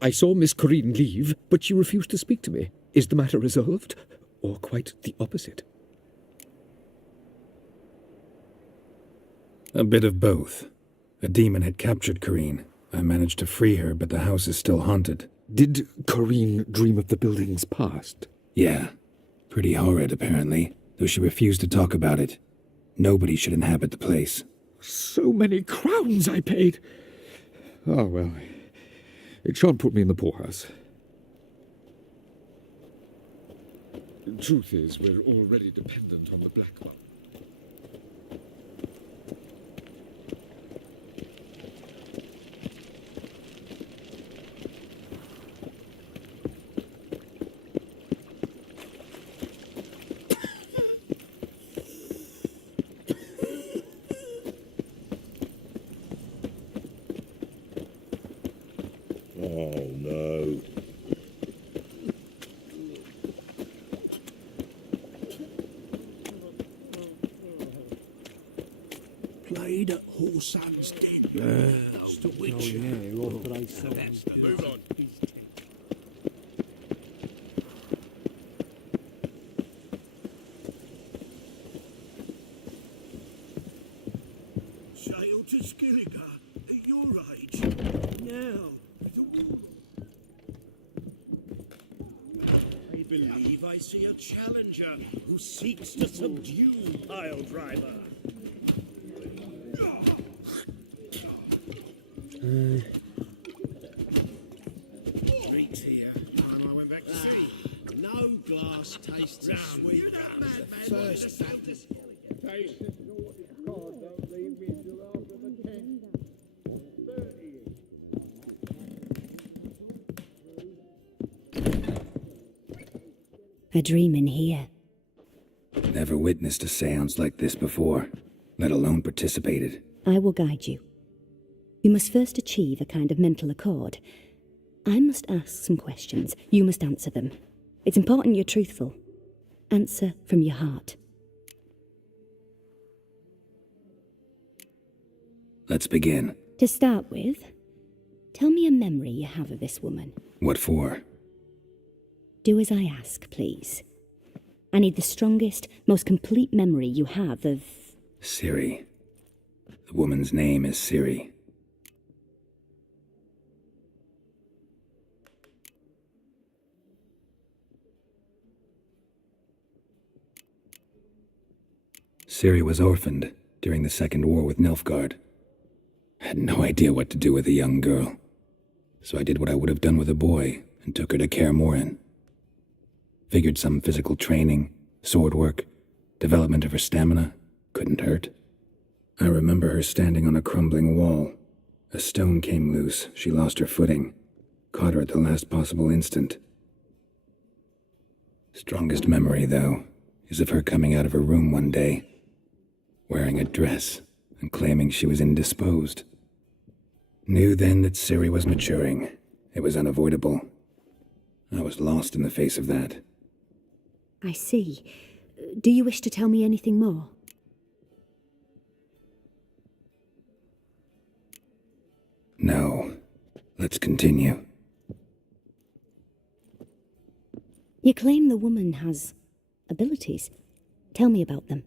I saw Miss Corinne leave, but she refused to speak to me. Is the matter resolved? Or quite the opposite? A bit of both. A demon had captured Corinne. I managed to free her, but the house is still haunted. Did Corinne dream of the building's past? Yeah. Pretty horrid, apparently, though she refused to talk about it. Nobody should inhabit the place. So many crowns I paid! Oh, well, it shan't put me in the poorhouse. The truth is, we're already dependent on the Black One. Oh, no. Played at Whoresun's Den. It's the witch. Move on. Sail to Skilliga at your age. Now. I believe I see a challenger who seeks to subdue Pile Driver. Drinks here. I went back to sea. No glass tastes as sweet as the first baptism. A dream in here. Never witnessed a seance like this before, let alone participated. I will guide you. You must first achieve a kind of mental accord. I must ask some questions. You must answer them. It's important you're truthful. Answer from your heart. Let's begin. To start with, tell me a memory you have of this woman. What for? Do as I ask, please. I need the strongest, most complete memory you have of... Siri. The woman's name is Siri. Siri was orphaned during the Second War with Nilfgaard. Had no idea what to do with a young girl. So I did what I would have done with a boy and took her to Kaer Morhen. Figured some physical training, sword work, development of her stamina couldn't hurt. I remember her standing on a crumbling wall. A stone came loose, she lost her footing. Caught her at the last possible instant. Strongest memory, though, is of her coming out of her room one day, wearing a dress and claiming she was indisposed. Knew then that Siri was maturing. It was unavoidable. I was lost in the face of that. I see. Do you wish to tell me anything more? No. Let's continue. You claim the woman has abilities. Tell me about them.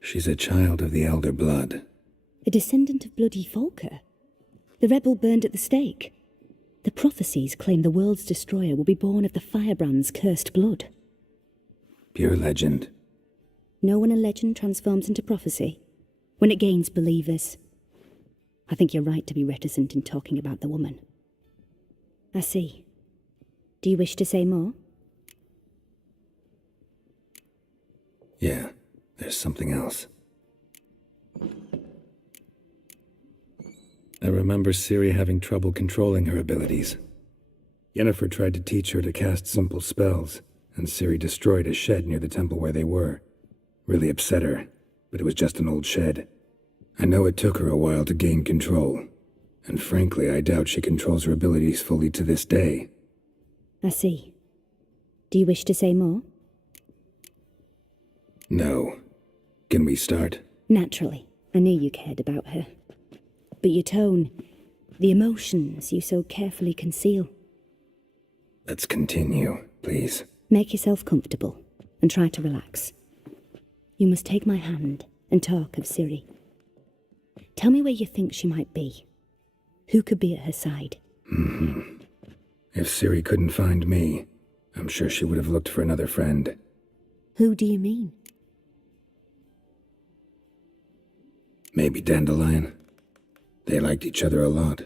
She's a child of the Elder Blood. A descendant of bloody Volker. The rebel burned at the stake. The prophecies claim the world's destroyer will be born of the firebrand's cursed blood. Pure legend. Know when a legend transforms into prophecy? When it gains believers. I think you're right to be reticent in talking about the woman. I see. Do you wish to say more? Yeah, there's something else. I remember Ciri having trouble controlling her abilities. Yennefer tried to teach her to cast simple spells, and Ciri destroyed a shed near the temple where they were. Really upset her, but it was just an old shed. I know it took her a while to gain control, and frankly, I doubt she controls her abilities fully to this day. I see. Do you wish to say more? No. Can we start? Naturally, I knew you cared about her. But your tone, the emotions you so carefully conceal. Let's continue, please. Make yourself comfortable and try to relax. You must take my hand and talk of Ciri. Tell me where you think she might be. Who could be at her side? If Ciri couldn't find me, I'm sure she would have looked for another friend. Who do you mean? Maybe Dandelion. They liked each other a lot.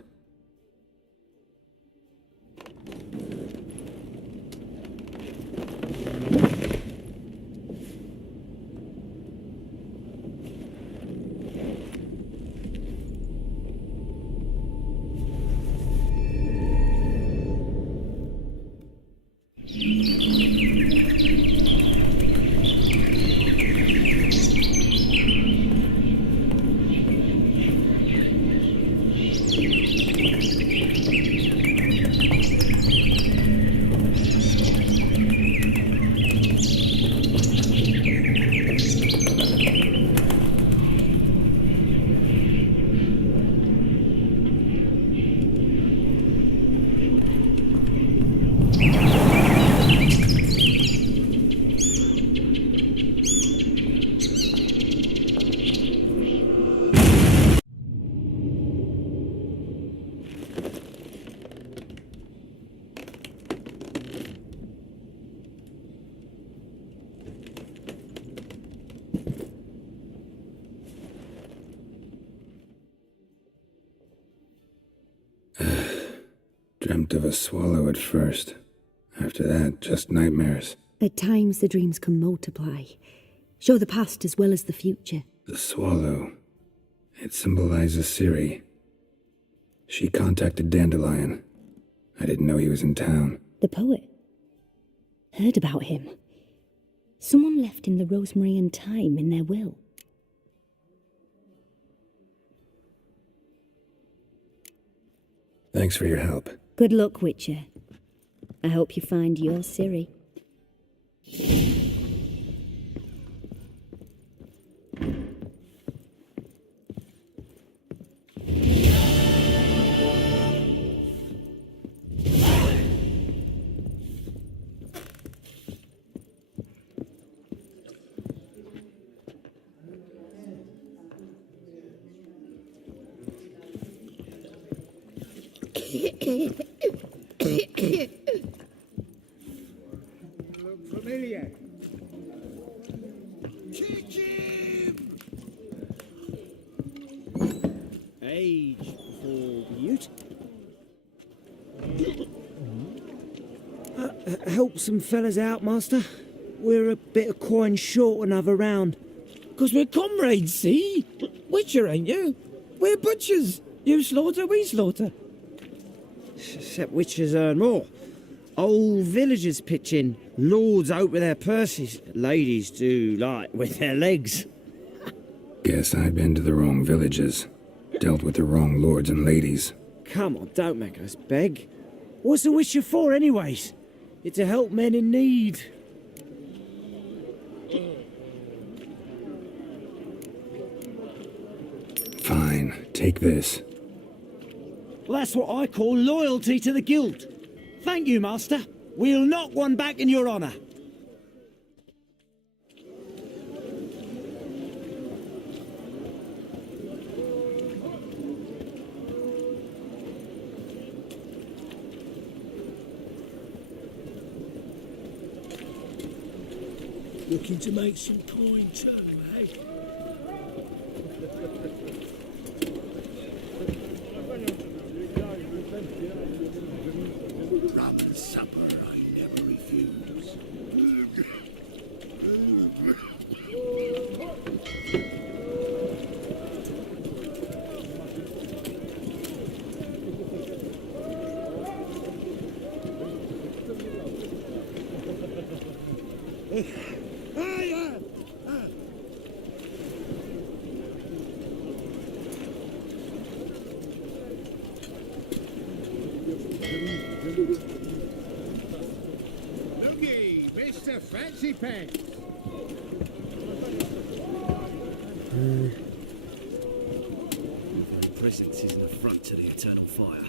Dreamt of a swallow at first. After that, just nightmares. At times the dreams can multiply. Show the past as well as the future. The swallow. It symbolizes Ciri. She contacted Dandelion. I didn't know he was in town. The poet. Heard about him. Someone left him the rosemary and thyme in their will. Thanks for your help. Good luck, Witcher. I hope you find your Ciri. Look familiar. Age before beauty. Help some fellas out, master. We're a bit of coin short another round. 'Cause we're comrades, see? Witcher, ain't you? We're butchers. You slaughter, we slaughter. Except witches earn more. Old villagers pitch in. Lords out with their purses. Ladies do like with their legs. Guess I've been to the wrong villages. Dealt with the wrong lords and ladies. Come on, don't make us beg. What's a witcher for, anyways? It's to help men in need. Fine, take this. Well, that's what I call loyalty to the guild. Thank you, master. We'll knock one back in your honour. Looking to make some coin too, eh? Rum and supper I never refuse. Looky, Mr. Fancy Pants. incense is an affront to the eternal fire.